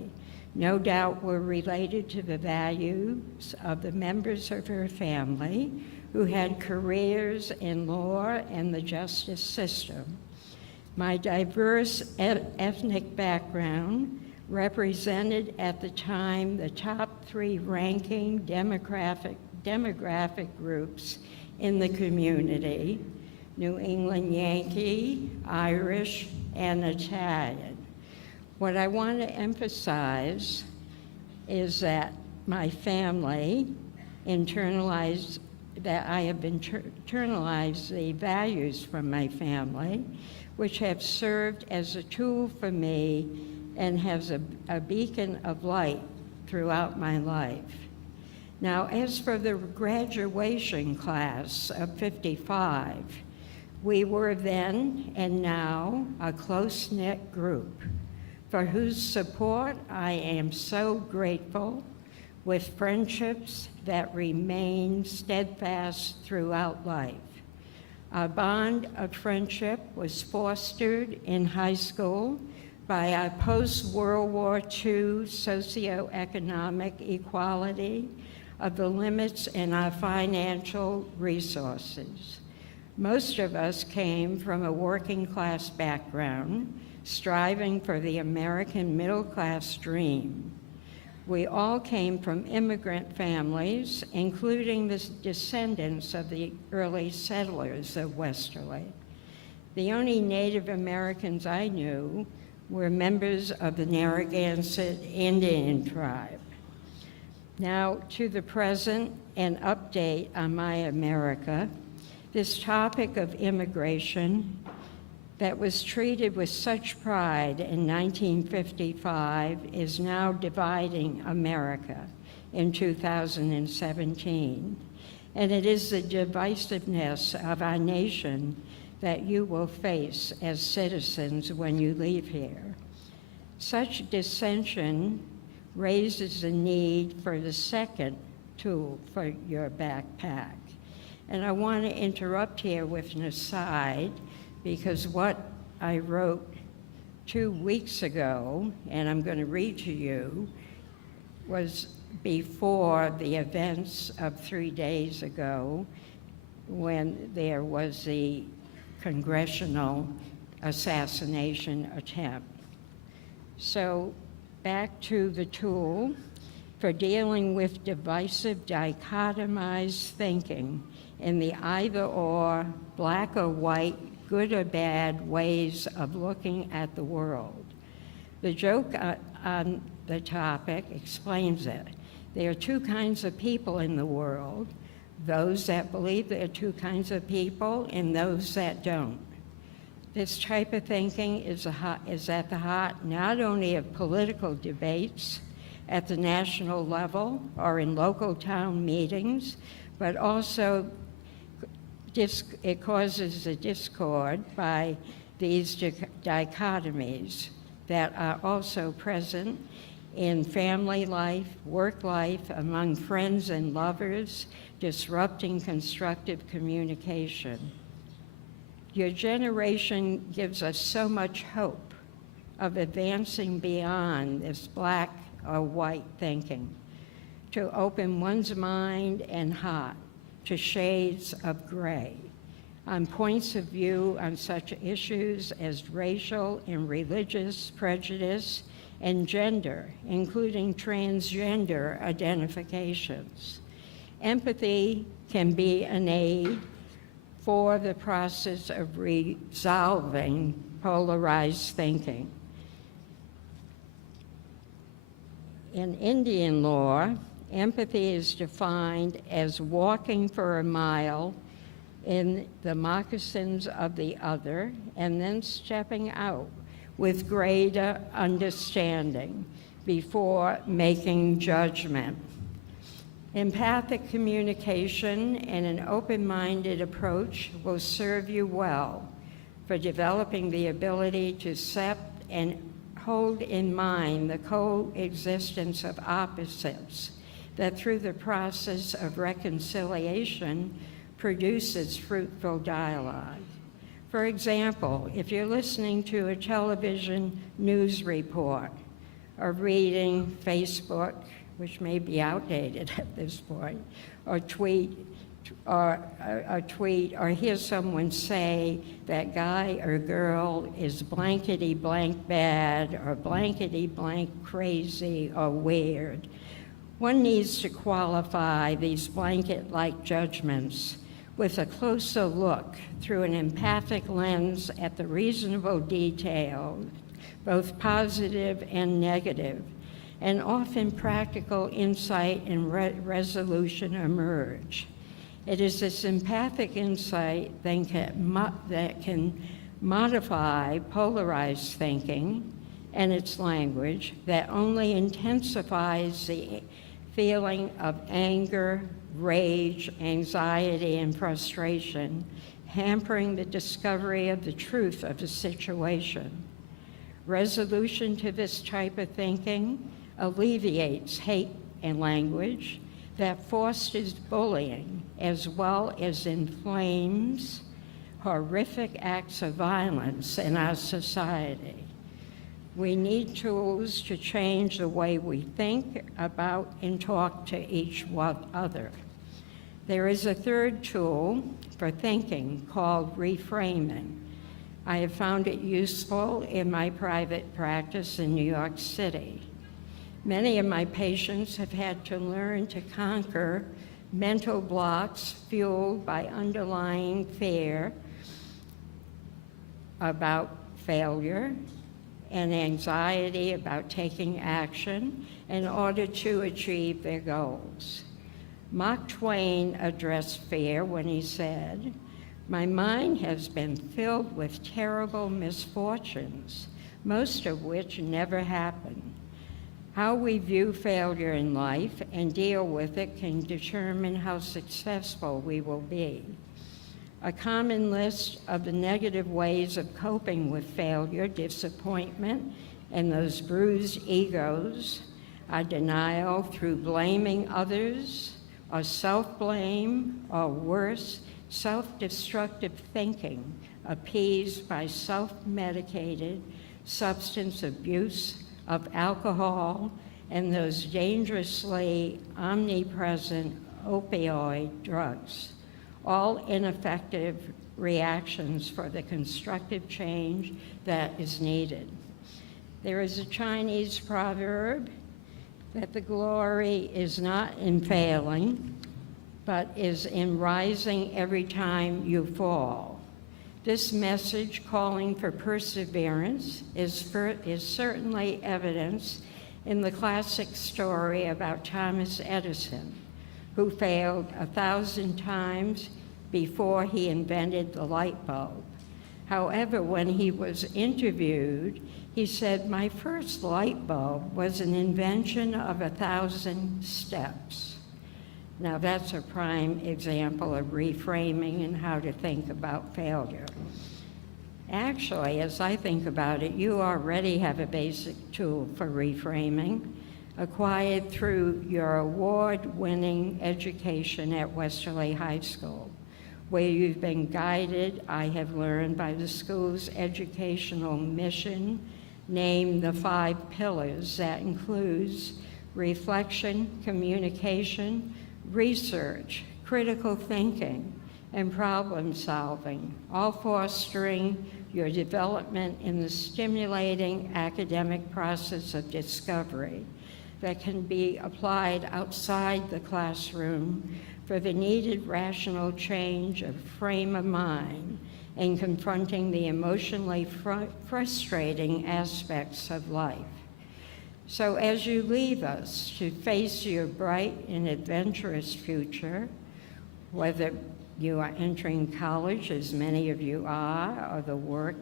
no doubt were related to the values of the members of her family who had careers in law and the justice system. My diverse ethnic background represented at the time the top 3 ranking demographic groups in the community: New England Yankee, Irish, and Italian. What I want to emphasize is that my family internalized the values from my family, which have served as a tool for me and has a beacon of light throughout my life. Now, as for the graduation class of 55, we were then and now a close-knit group for whose support I am so grateful, with friendships that remain steadfast throughout life. Our bond of friendship was fostered in high school by our post-World War II socioeconomic equality of the limits in our financial resources. Most of us came from a working class background, striving for the American middle class dream. We all came from immigrant families, including the descendants of the early settlers of Westerly. The only Native Americans I knew were members of the Narragansett Indian tribe. Now to the present, an update on my America. This topic of immigration that was treated with such pride in 1955 is now dividing America in 2017. And it is the divisiveness of our nation that you will face as citizens when you leave here. Such dissension raises the need for the second tool for your backpack. And I want to interrupt here with an aside, because what I wrote 2 weeks ago, and I'm going to read to you, was before the events of 3 days ago when there was the congressional assassination attempt. So back to the tool for dealing with divisive, dichotomized thinking in the either-or, black or white, good or bad ways of looking at the world. The joke on the topic explains it. There are 2 kinds of people in the world: those that believe there are 2 kinds of people and those that don't. This type of thinking is at the heart not only of political debates at the national level or in local town meetings, but also it causes a discord by these dichotomies that are also present in family life, work life, among friends and lovers, disrupting constructive communication. Your generation gives us so much hope of advancing beyond this black or white thinking, to open one's mind and heart to shades of gray. on points of view on such issues as racial and religious prejudice and gender, including transgender identifications. Empathy can be an aid for the process of resolving polarized thinking. In Indian law, empathy is defined as walking for a mile in the moccasins of the other and then stepping out with greater understanding before making judgment. Empathic communication and an open-minded approach will serve you well for developing the ability to accept and hold in mind the coexistence of opposites that through the process of reconciliation produces fruitful dialogue. For example, if you're listening to a television news report or reading Facebook, which may be outdated at this point, or hear someone say that guy or girl is blankety blank bad or blankety blank crazy or weird, one needs to qualify these blanket-like judgments with a closer look through an empathic lens at the reasonable detail, both positive and negative, and often practical insight and resolution emerge. It is this empathic insight that can modify polarized thinking and its language that only intensifies the feeling of anger, rage, anxiety, and frustration, hampering the discovery of the truth of the situation. Resolution to this type of thinking alleviates hate and language that fosters bullying as well as inflames horrific acts of violence in our society. We need tools to change the way we think about and talk to each other. There is a third tool for thinking called reframing. I have found it useful in my private practice in New York City. Many of my patients have had to learn to conquer mental blocks fueled by underlying fear about failure and anxiety about taking action in order to achieve their goals. Mark Twain addressed fear when he said, "My mind has been filled with terrible misfortunes, most of which never happen. How we view failure in life and deal with it can determine how successful we will be." A common list of the negative ways of coping with failure, disappointment, and those bruised egos are denial through blaming others, or self-blame, or worse, self-destructive thinking appeased by self-medicated substance abuse of alcohol and those dangerously omnipresent opioid drugs, all ineffective reactions for the constructive change that is needed. There is a Chinese proverb that the glory is not in failing, but is in rising every time you fall. This message calling for perseverance is certainly evidenced in the classic story about Thomas Edison, who failed 1,000 times before he invented the light bulb. However, when he was interviewed, he said, "My first light bulb was an invention of 1,000 steps." Now that's a prime example of reframing and how to think about failure. Actually, as I think about it, you already have a basic tool for reframing, acquired through your award-winning education at Westerly High School, where you've been guided, I have learned, by the school's educational mission, named the 5 pillars that includes reflection, communication, research, critical thinking, and problem solving, all fostering your development in the stimulating academic process of discovery that can be applied outside the classroom for the needed rational change of frame of mind in confronting the emotionally frustrating aspects of life. So as you leave us to face your bright and adventurous future, whether you are entering college, as many of you are, or the work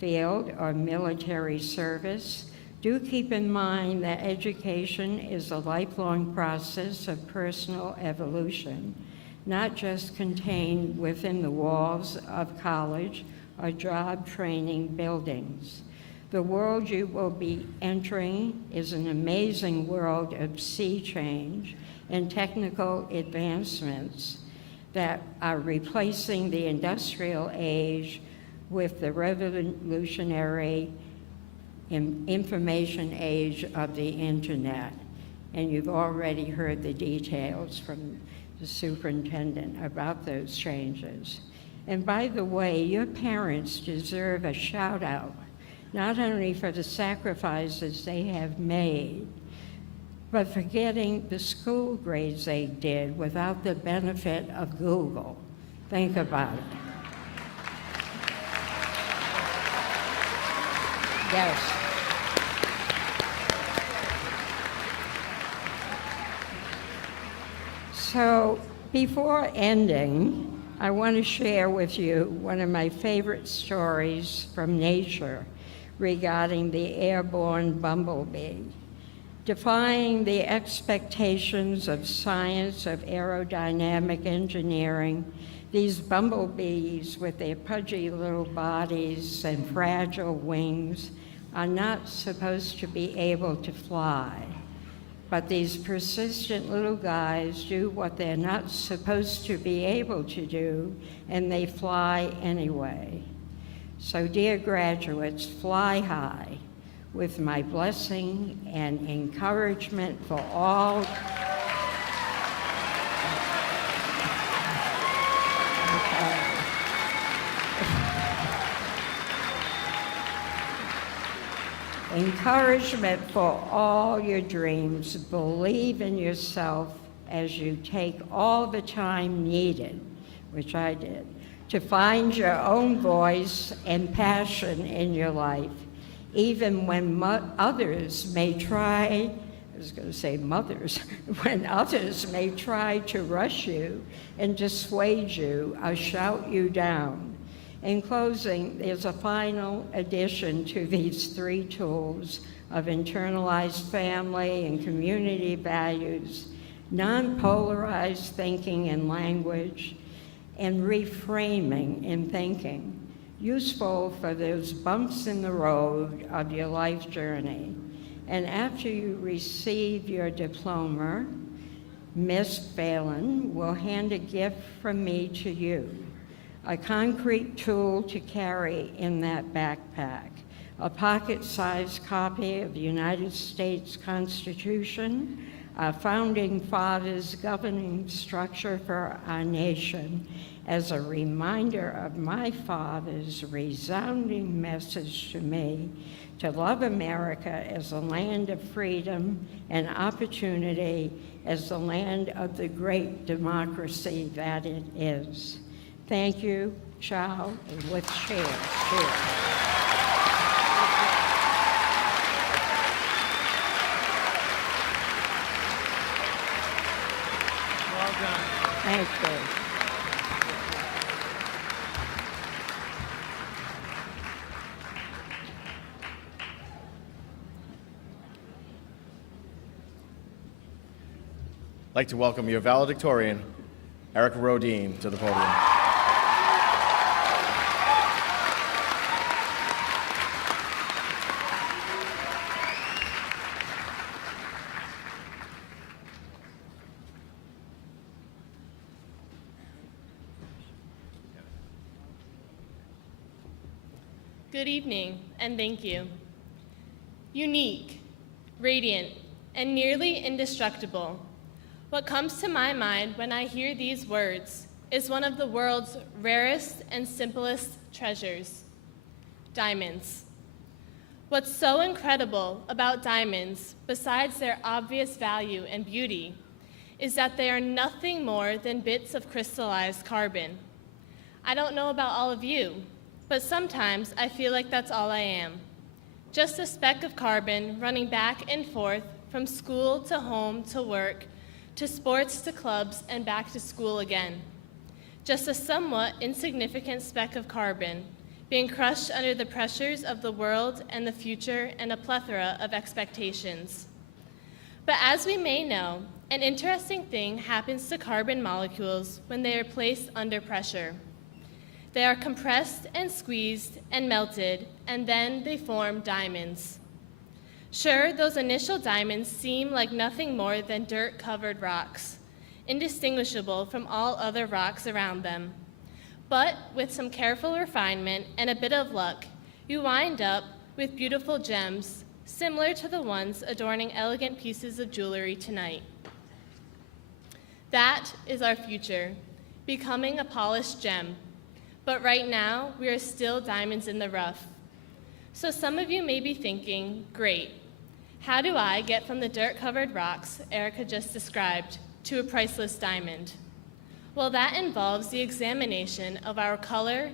field or military service, do keep in mind that education is a lifelong process of personal evolution, not just contained within the walls of college or job training buildings. The world you will be entering is an amazing world of sea change and technical advancements that are replacing the industrial age with the revolutionary information age of the internet. And you've already heard the details from the superintendent about those changes. And by the way, your parents deserve a shout out, not only for the sacrifices they have made, but for getting the school grades they did without the benefit of Google. Think about it. Yes. So before ending, I want to share with you one of my favorite stories from nature regarding the airborne bumblebee. Defying the expectations of science of aerodynamic engineering, these bumblebees with their pudgy little bodies and fragile wings are not supposed to be able to fly. But these persistent little guys do what they're not supposed to be able to do, and they fly anyway. So dear graduates, fly high with my blessing and encouragement for all. Okay. Encouragement for all your dreams. Believe in yourself as you take all the time needed, which I did, to find your own voice and passion in your life, even when others may try, I was going to say mothers, when others may try to rush you and dissuade you or shout you down. In closing, there's a final addition to these three tools of internalized family and community values, non-polarized thinking and language, and reframing in thinking, useful for those bumps in the road of your life journey. And after you receive your diploma, Miss Phelan will hand a gift from me to you, a concrete tool to carry in that backpack, a pocket-sized copy of the United States Constitution, our founding fathers' governing structure for our nation, as a reminder of my father's resounding message to me to love America as a land of freedom and opportunity, as the land of the great democracy that it is. Thank you, ciao, and let's share. Cheers. Well done. Thank you. I'd like to welcome your valedictorian, Erica Rodine, to the podium. Good evening, and thank you. Unique, radiant, and nearly indestructible. What comes to my mind when I hear these words is one of the world's rarest and simplest treasures, diamonds. What's so incredible about diamonds, besides their obvious value and beauty, is that they are nothing more than bits of crystallized carbon. I don't know about all of you, but sometimes I feel like that's all I am. Just a speck of carbon running back and forth from school to home to work, to sports to clubs and back to school again. Just a somewhat insignificant speck of carbon being crushed under the pressures of the world and the future and a plethora of expectations. But as we may know, an interesting thing happens to carbon molecules when they are placed under pressure. They are compressed and squeezed and melted, and then they form diamonds. Sure, those initial diamonds seem like nothing more than dirt-covered rocks, indistinguishable from all other rocks around them. But with some careful refinement and a bit of luck, you wind up with beautiful gems, similar to the ones adorning elegant pieces of jewelry tonight. That is our future, becoming a polished gem. But right now, we are still diamonds in the rough. So some of you may be thinking, great, how do I get from the dirt-covered rocks Erica just described to a priceless diamond? Well, that involves the examination of our color,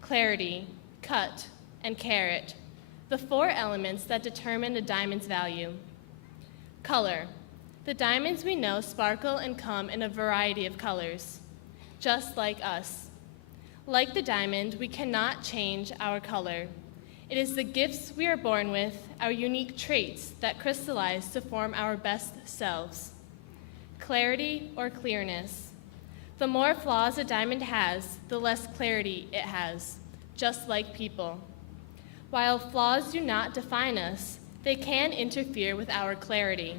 clarity, cut, and carat, the 4 elements that determine a diamond's value. Color. The diamonds we know sparkle and come in a variety of colors, just like us. Like the diamond, we cannot change our color. It is the gifts we are born with, our unique traits that crystallize to form our best selves. Clarity or clearness. The more flaws a diamond has, the less clarity it has, just like people. While flaws do not define us, they can interfere with our clarity.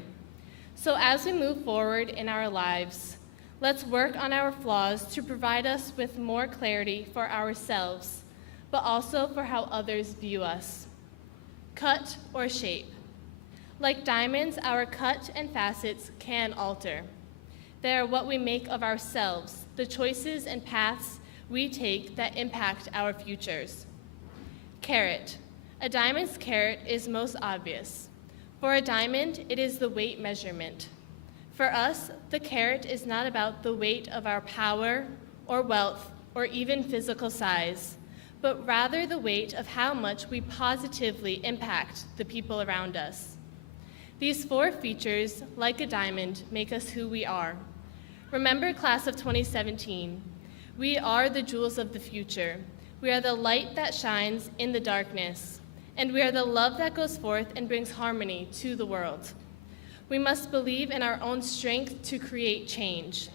So as we move forward in our lives, let's work on our flaws to provide us with more clarity for ourselves, but also for how others view us. Cut or shape. Like diamonds, our cut and facets can alter. They are what we make of ourselves, the choices and paths we take that impact our futures. Carat. A diamond's carat is most obvious. For a diamond, it is the weight measurement. For us, the carat is not about the weight of our power or wealth or even physical size, but rather the weight of how much we positively impact the people around us. These 4 features, like a diamond, make us who we are. Remember, class of 2017, we are the jewels of the future. We are the light that shines in the darkness, and we are the love that goes forth and brings harmony to the world. We must believe in our own strength to create change.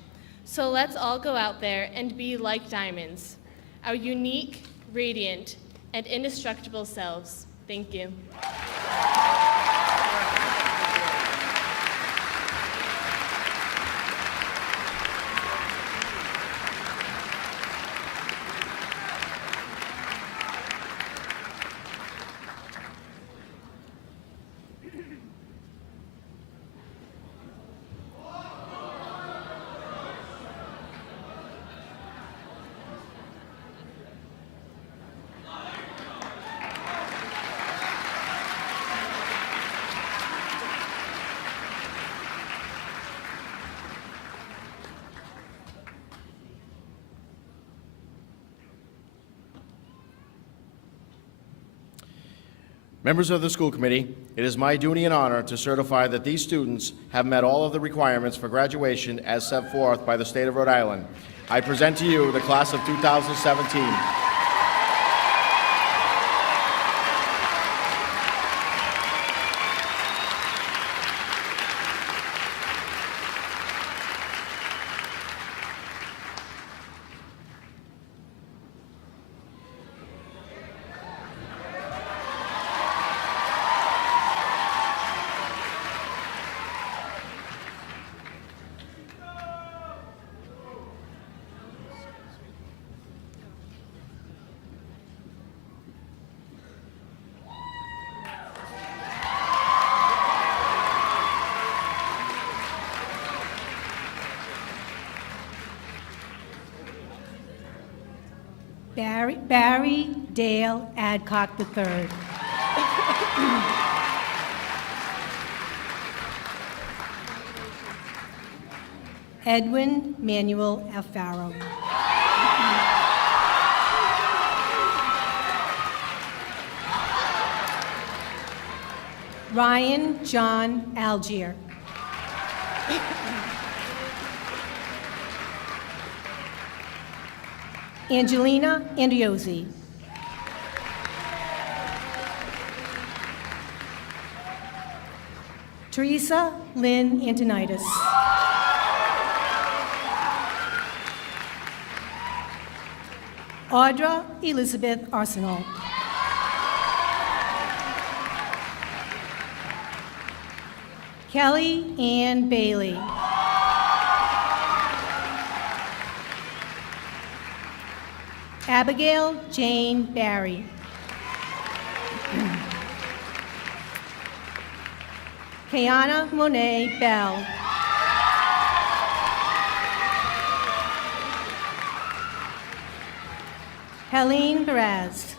So let's all go out there and be like diamonds, our unique, radiant, and indestructible selves. Thank you. Members of the school committee, it is my duty and honor to certify that these students have met all of the requirements for graduation as set forth by the state of Rhode Island. I present to you the class of 2017. Barry Dale Adcock III. Edwin Manuel F. Farrow. Ryan John Algier. Angelina Andriozzi. Teresa Lynn Antonitis. Audra Elizabeth Arsenal. Kelly Ann Bailey. Abigail Jane Barry. Kayana Monet Bell. Helene Perez.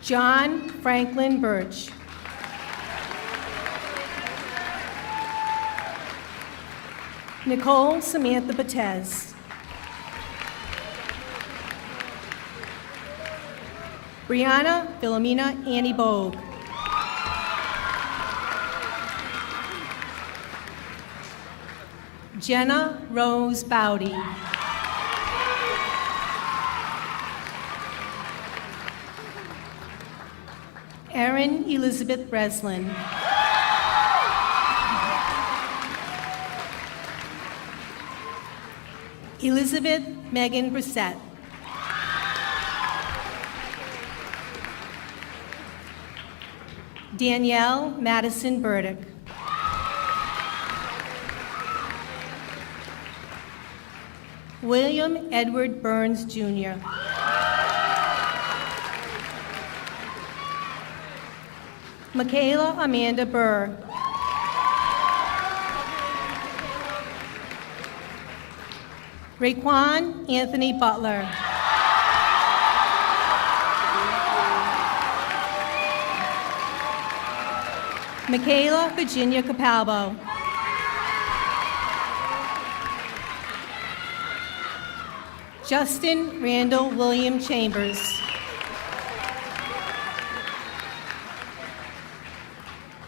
John Franklin Birch. Nicole Samantha Batez. Brianna Philomena Annie Bogue. Jenna Rose Bowdy. Erin Elizabeth Breslin. Elizabeth Megan Brissett. Danielle Madison Burdick. William Edward Burns, Jr. Michaela Amanda Burr. Raekwon Anthony Butler. Michaela Virginia Capalbo. Justin Randall William Chambers.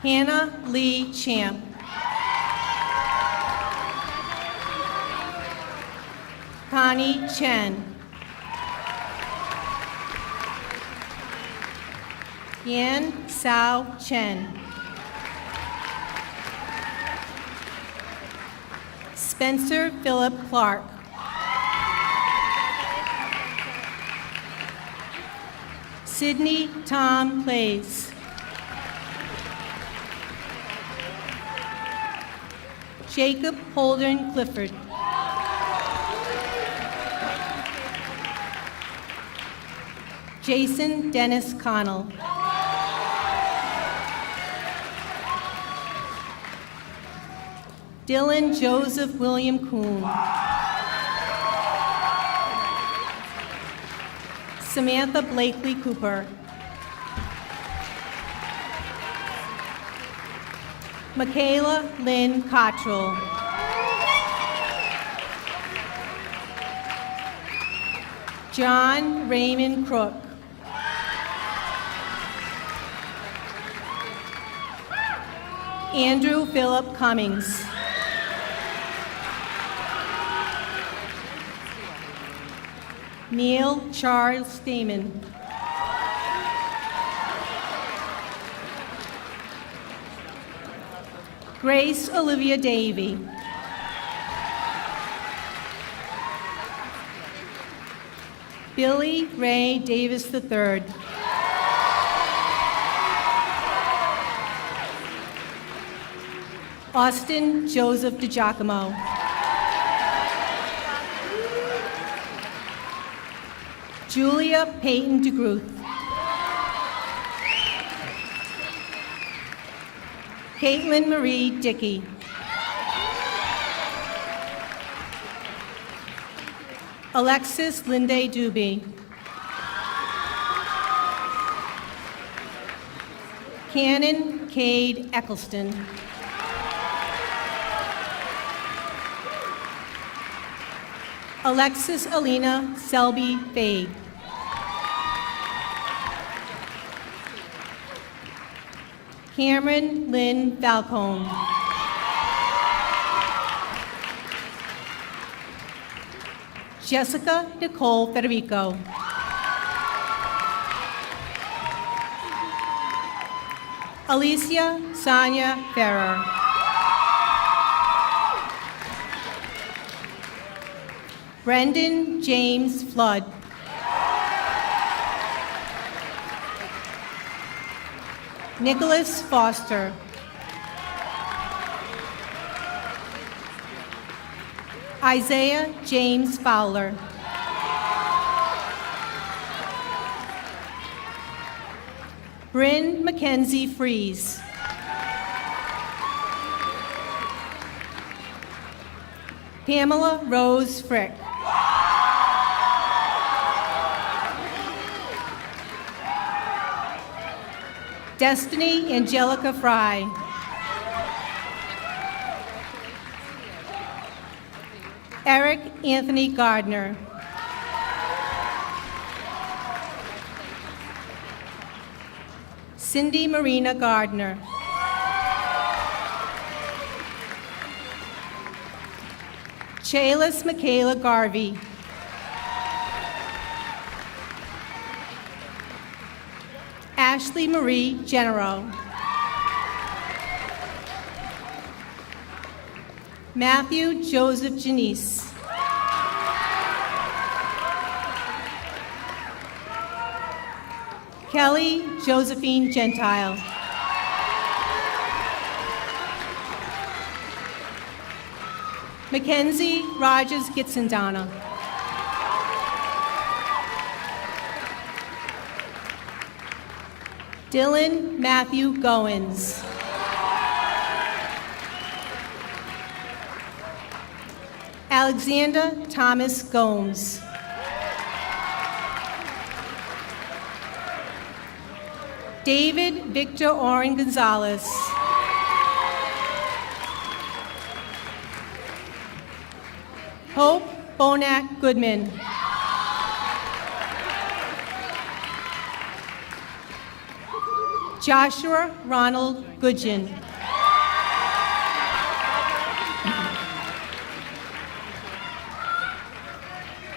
Hannah Lee Champ. Connie Chen. Yan Sao Chen. Spencer Philip Clark. Sydney Tom Plays. Jacob Holden Clifford. Jason Dennis Connell. Dylan Joseph William Kuhn. Samantha Blakely Cooper. Michaela Lynn Cottrell. John Raymond Crook. Andrew Philip Cummings. Neil Charles Stamen. Grace Olivia Davey. Billy Ray Davis III. Austin Joseph DiGiacomo. Julia Peyton DeGruth. Caitlin Marie Dickey. Alexis Linde Doobie. Cannon Cade Eccleston. Alexis Alina Selby Fade. Cameron Lynn Falcone. Jessica Nicole Federico. Alicia Sonia Ferrer. Brendan James Flood. Nicholas Foster. Isaiah James Fowler. Bryn Mackenzie Fries. Pamela Rose Frick. Destiny Angelica Fry. Eric Anthony Gardner. Cindy Marina Gardner. Chaylis Michaela Garvey. Ashley Marie Genero. Matthew Joseph Janice. Kelly Josephine Gentile. Mackenzie Rogers Gitsendana. Dylan Matthew Goins. Alexander Thomas Gomes. David Victor Oren Gonzalez. Hope Bonac Goodman. Joshua Ronald Goodgen.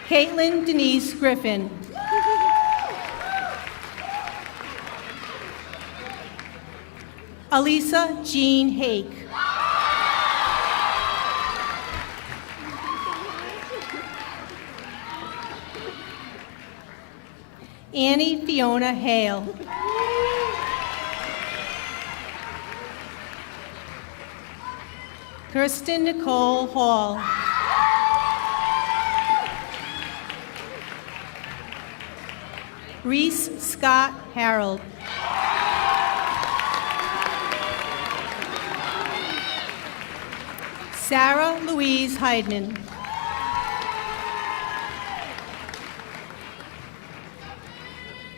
Caitlin Denise Griffin. Alisa Jean Hake. Annie Fiona Hale. Kirsten Nicole Hall. Reese Scott Harold. Sarah Louise Heidman.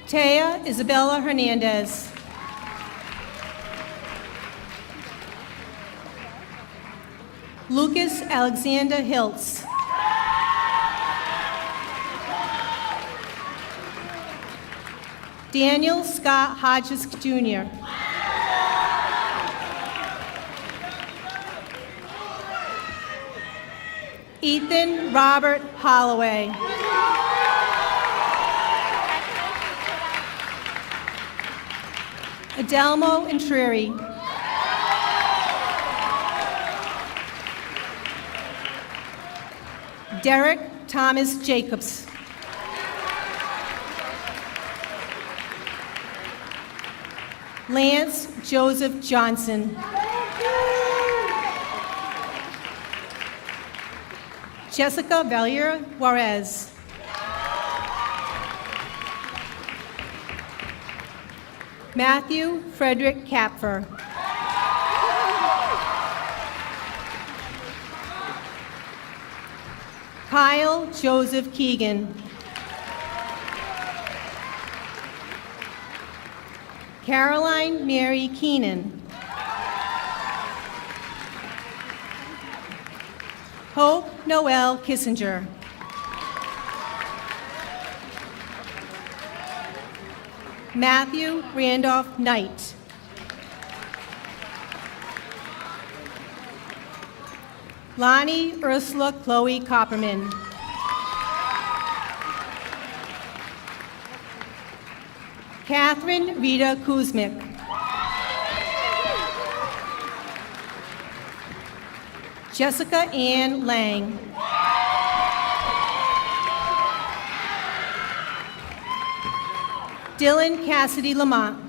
Taya Isabella Hernandez. Lucas Alexander Hiltz. Daniel Scott Hodges Jr. Ethan Robert Holloway. Adelmo Intreri. Derek Thomas Jacobs. Lance Joseph Johnson. Jessica Valier Juarez. Matthew Frederick Kapfer. Kyle Joseph Keegan. Caroline Mary Keenan. Hope Noel Kissinger. Matthew Randolph Knight. Lonnie Ursula Chloe Copperman. Catherine Rita Kuzmic. Jessica Ann Lang. Dylan Cassidy Lamont.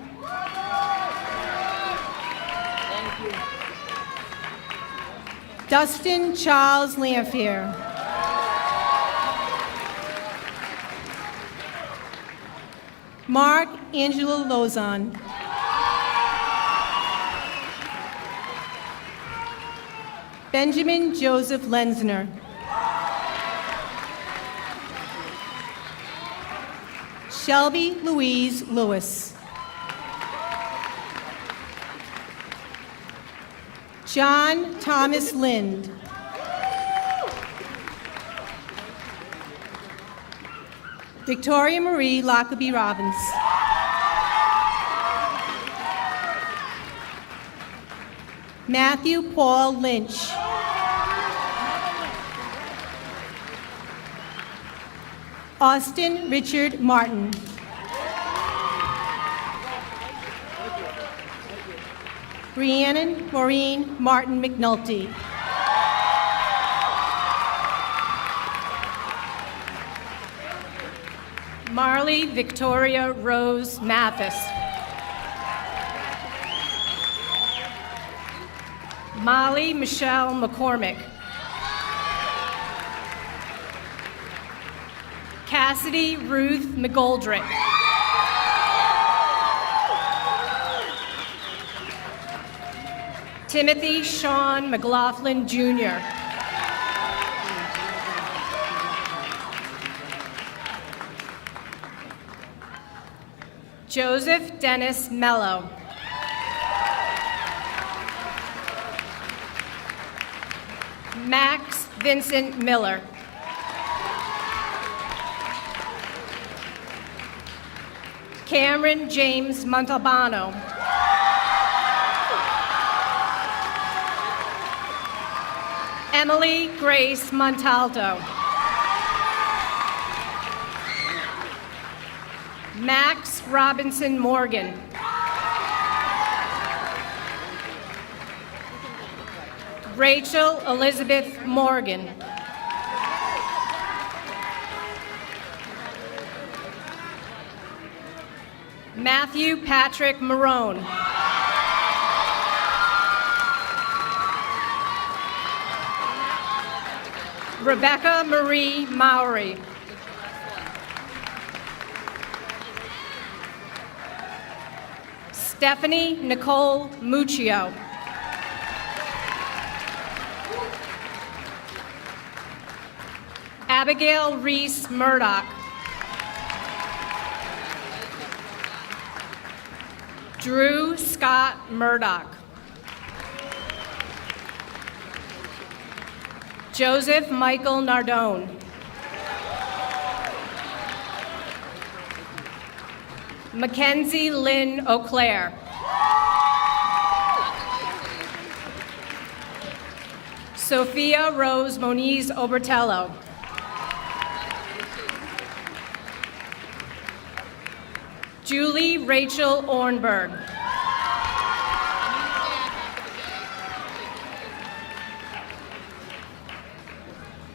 Dustin Charles Lamphere. Mark Angelo Lozon. Benjamin Joseph Lenzner. Shelby Louise Lewis. John Thomas Lind. Victoria Marie Lockerbie Robbins. Matthew Paul Lynch. Austin Richard Martin. Rhiannon Maureen Martin McNulty. Marley Victoria Rose Mathis. Molly Michelle McCormick. Cassidy Ruth McGoldrick. Timothy Sean McLaughlin Jr. Joseph Dennis Mello. Max Vincent Miller. Cameron James Montalbano. Emily Grace Montalto. Max Robinson Morgan. Rachel Elizabeth Morgan. Matthew Patrick Marone. Rebecca Marie Mowry. Stephanie Nicole Muccio. Abigail Reese Murdoch. Drew Scott Murdoch. Joseph Michael Nardone. Mackenzie Lynn Auclair. Sophia Rose Moniz Obertello. Julie Rachel Ornberg.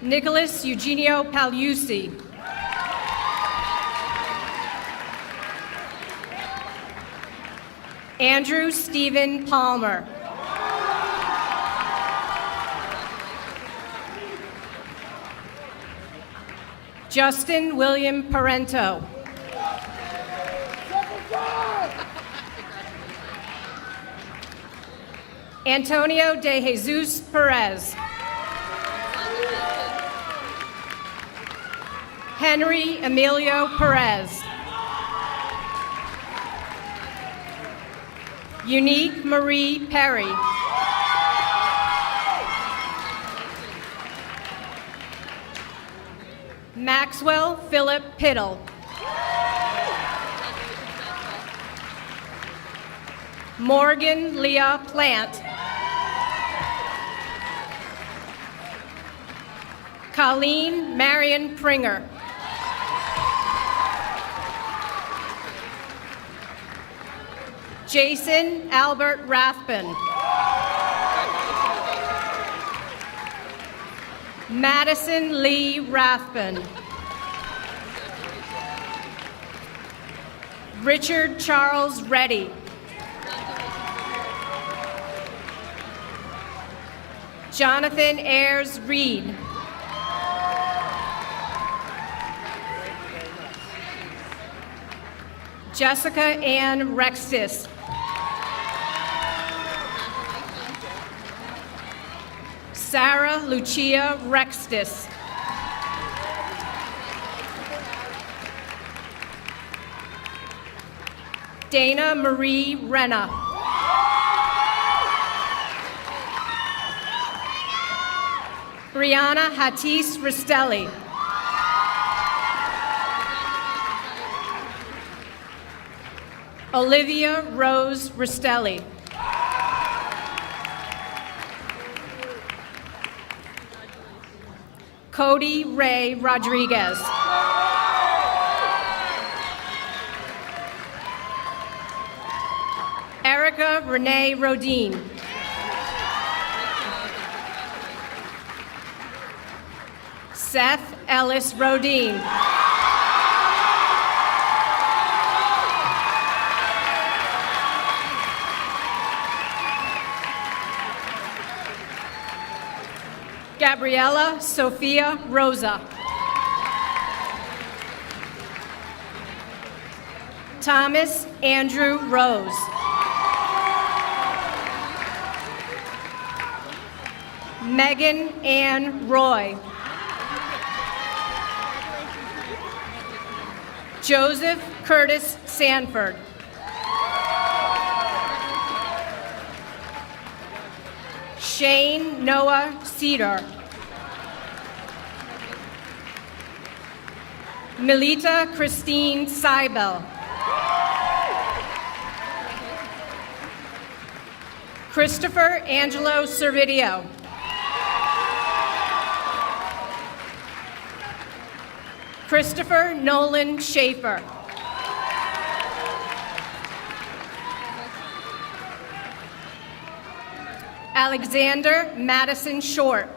Nicholas Eugenio Pagliusi. Andrew Stephen Palmer. Justin William Parento. Antonio de Jesus Perez. Henry Emilio Perez. Unique Marie Perry. Maxwell Philip Piddle. Morgan Leah Plant. Colleen Marion Pringer. Jason Albert Rathbun. Madison Lee Rathbun. Richard Charles Reddy. Jonathan Ayers Reed. Jessica Ann Rextis. Sarah Lucia Rextis. Dana Marie Renna. Brianna Hatis Restelli. Olivia Rose Restelli. Cody Ray Rodriguez. Erica Renee Rodine. Seth Ellis Rodine. Gabriella Sophia Rosa. Thomas Andrew Rose. Megan Ann Roy. Joseph Curtis Sanford. Shane Noah Cedar. Melita Christine Seibel. Christopher Angelo Servideo. Christopher Nolan Schaefer. Alexander Madison Short.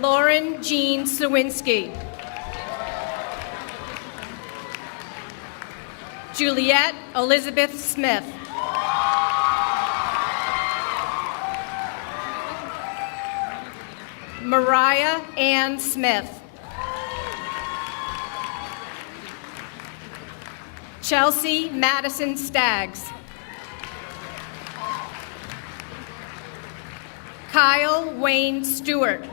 Lauren Jean Sawinski. Juliette Elizabeth Smith. Mariah Ann Smith. Chelsea Madison Staggs. Kyle Wayne Stewart.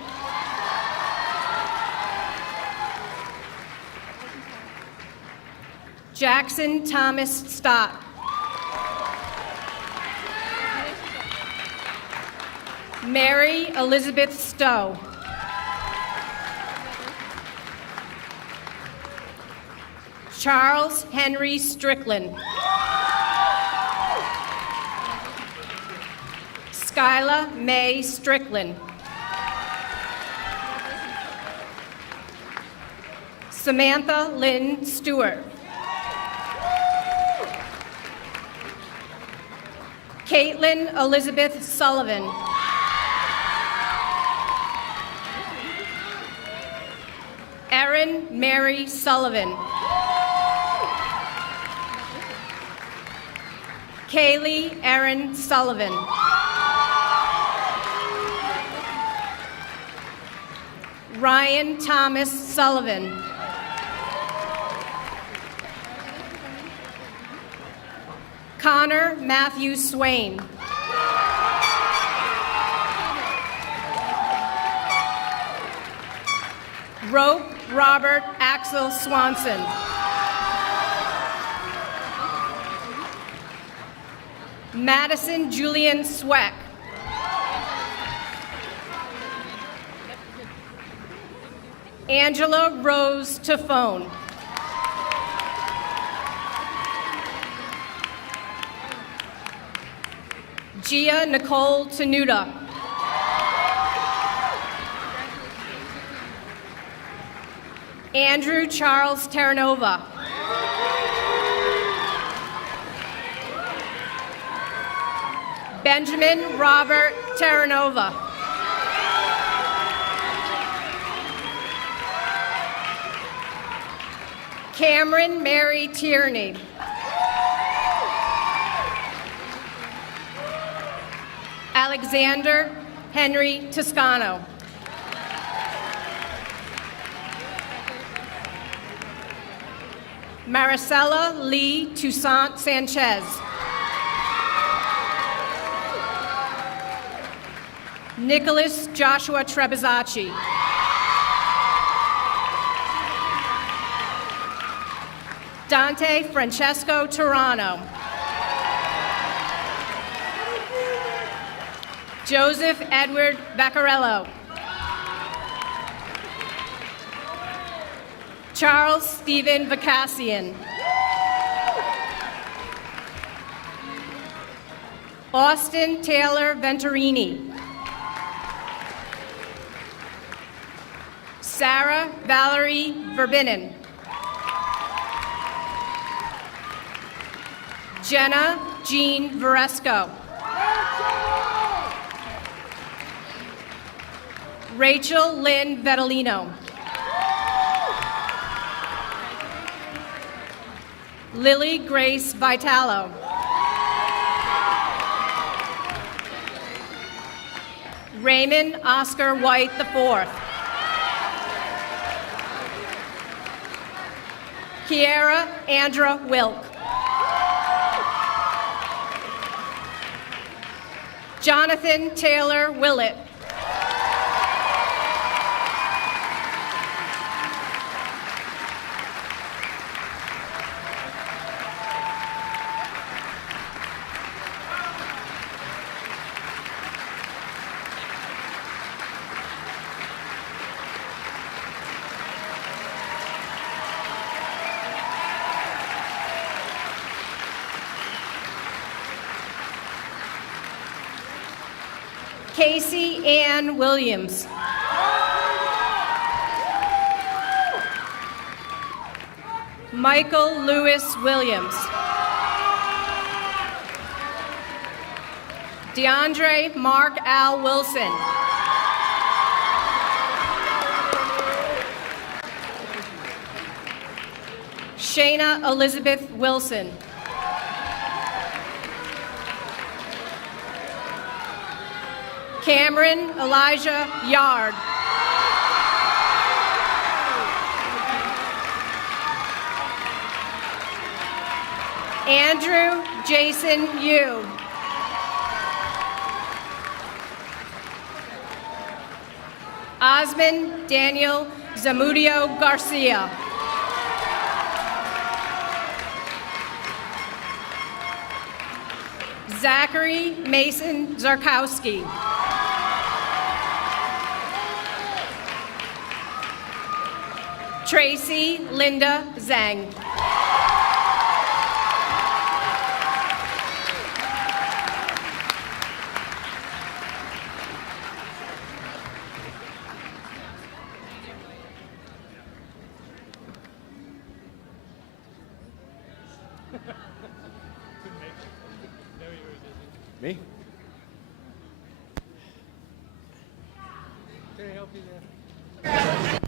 Jackson Thomas Stott. Mary Elizabeth Stowe. Charles Henry Strickland. Skyla May Strickland. Samantha Lynn Stewart. Caitlin Elizabeth Sullivan. Erin Mary Sullivan. Kaylee Erin Sullivan. Ryan Thomas Sullivan. Connor Matthew Swain. Rope Robert Axel Swanson. Madison Julian Sweck. Angela Rose Tafone. Gia Nicole Tenuta. Andrew Charles Terranova. Benjamin Robert Terranova. Cameron Mary Tierney. Alexander Henry Toscano. Maricela Lee Toussaint Sanchez. Nicholas Joshua Trebizzacci. Dante Francesco Turano. Joseph Edward Vaccarello. Charles Stephen Vacassian. Austin Taylor Venturini. Sarah Valerie Verbinen. Jenna Jean Varesco. Rachel Lynn Vetolino. Lily Grace Vitalo. Raymond Oscar White IV. Kiera Andra Wilk. Jonathan Taylor Willett. Casey Ann Williams. Michael Lewis Williams. DeAndre Mark Al Wilson. Shayna Elizabeth Wilson. Cameron Elijah Yard. Andrew Jason Yu. Osmond Daniel Zamudio Garcia. Zachary Mason Zarkowski. Tracy Linda Zhang. Me? Can I help you there?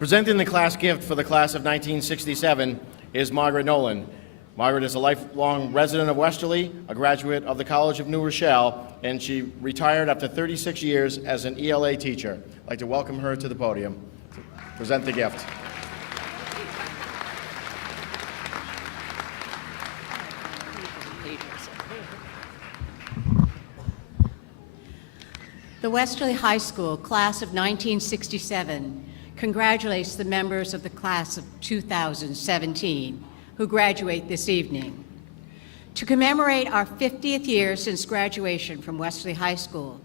Presenting the class gift for the class of 1967 is Margaret Nolan. Margaret is a lifelong resident of Westerly, a graduate of the College of New Rochelle, and she retired after 36 years as an ELA teacher. I'd like to welcome her to the podium to present the gift. The Westerly High School class of 1967 congratulates the members of the class of 2017 who graduate this evening. To commemorate our 50th year since graduation from Westerly High School,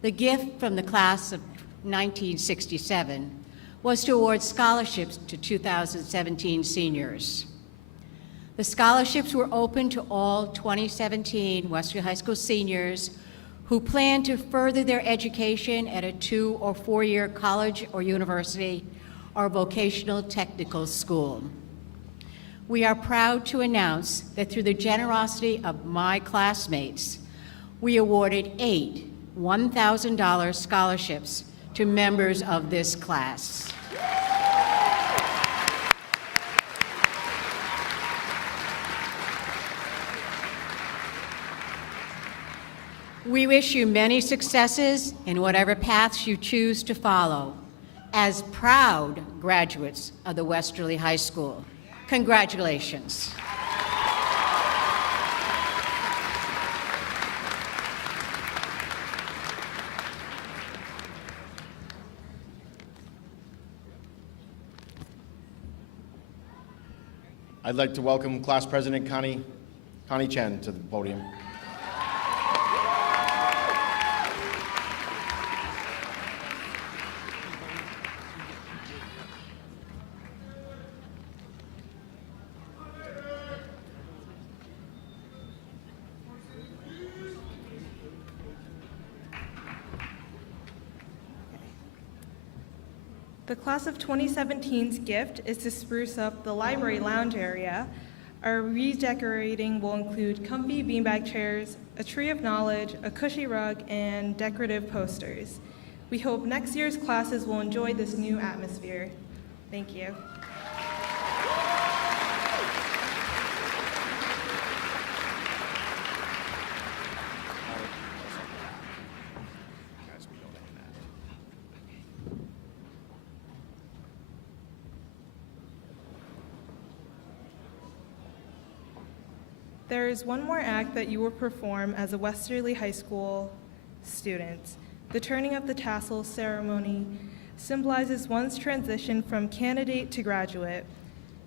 the gift from the class of 1967 was to award scholarships to 2017 seniors. The scholarships were open to all 2017 Westerly High School seniors who plan to further their education at a 2- or 4-year college or university or vocational technical school. We are proud to announce that through the generosity of my classmates, we awarded 8 $1,000 scholarships to members of this class. We wish you many successes in whatever paths you choose to follow as proud graduates of the Westerly High School. Congratulations. I'd like to welcome Class President Connie Chen to the podium. The class of 2017's gift is to spruce up the library lounge area. Our redecorating will include comfy beanbag chairs, a tree of knowledge, a cushy rug, and decorative posters. We hope next year's classes will enjoy this new atmosphere. Thank you. There is one more act that you will perform as a Westerly High School student. The turning of the tassel ceremony symbolizes one's transition from candidate to graduate.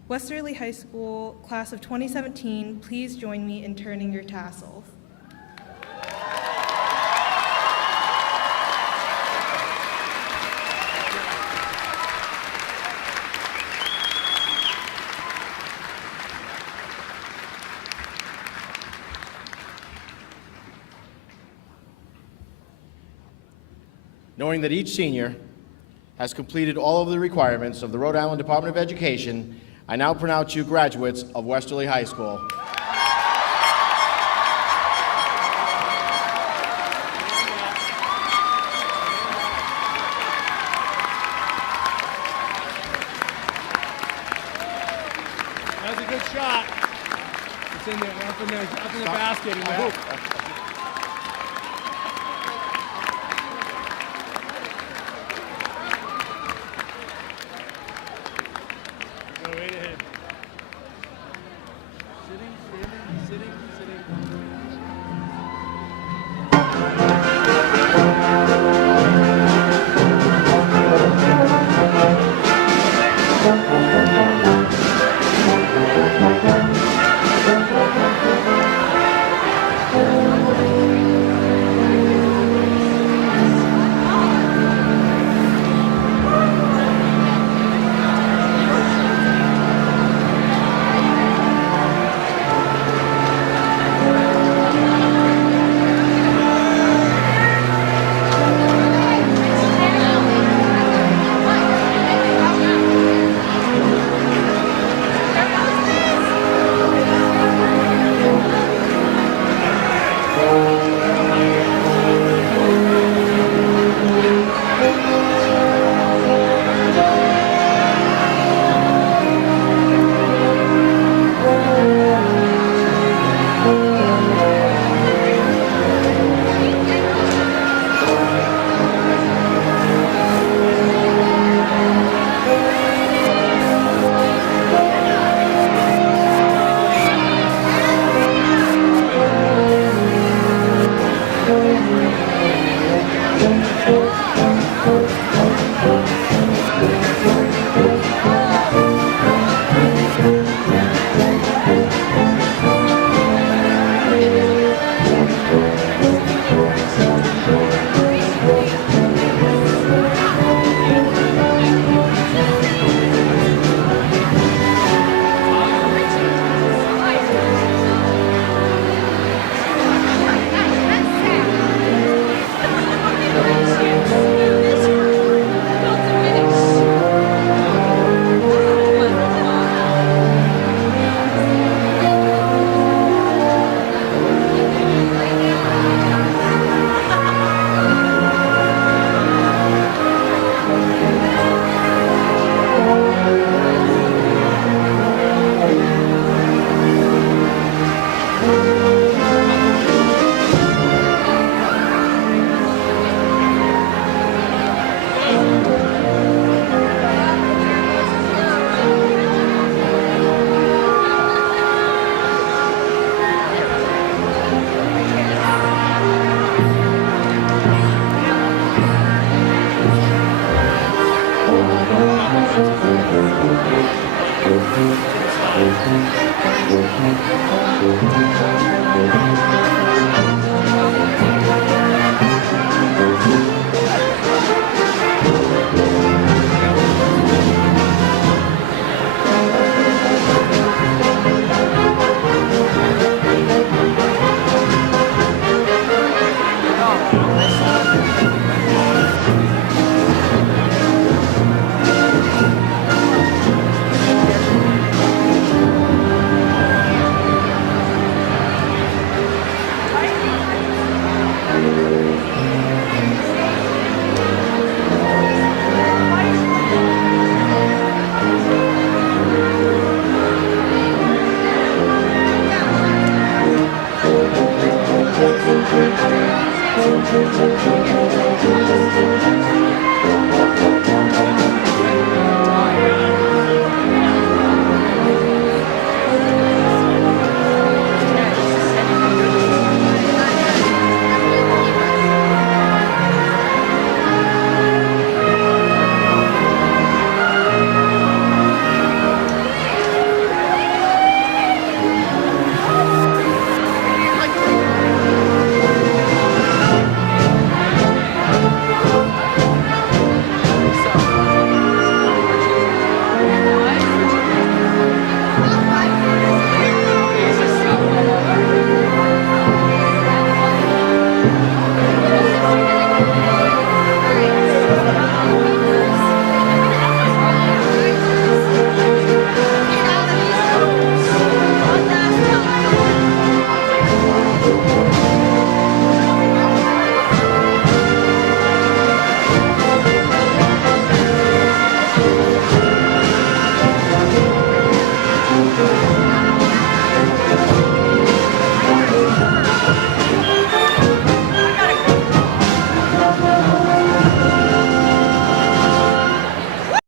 Westerly High School class of 2017, please join me in turning your tassels. Knowing that each senior has completed all of the requirements of the Rhode Island Department of Education, I now pronounce you graduates of Westerly High School. That was a good shot. It's in there, up in the basket. Go right ahead. Sitting. Thank you.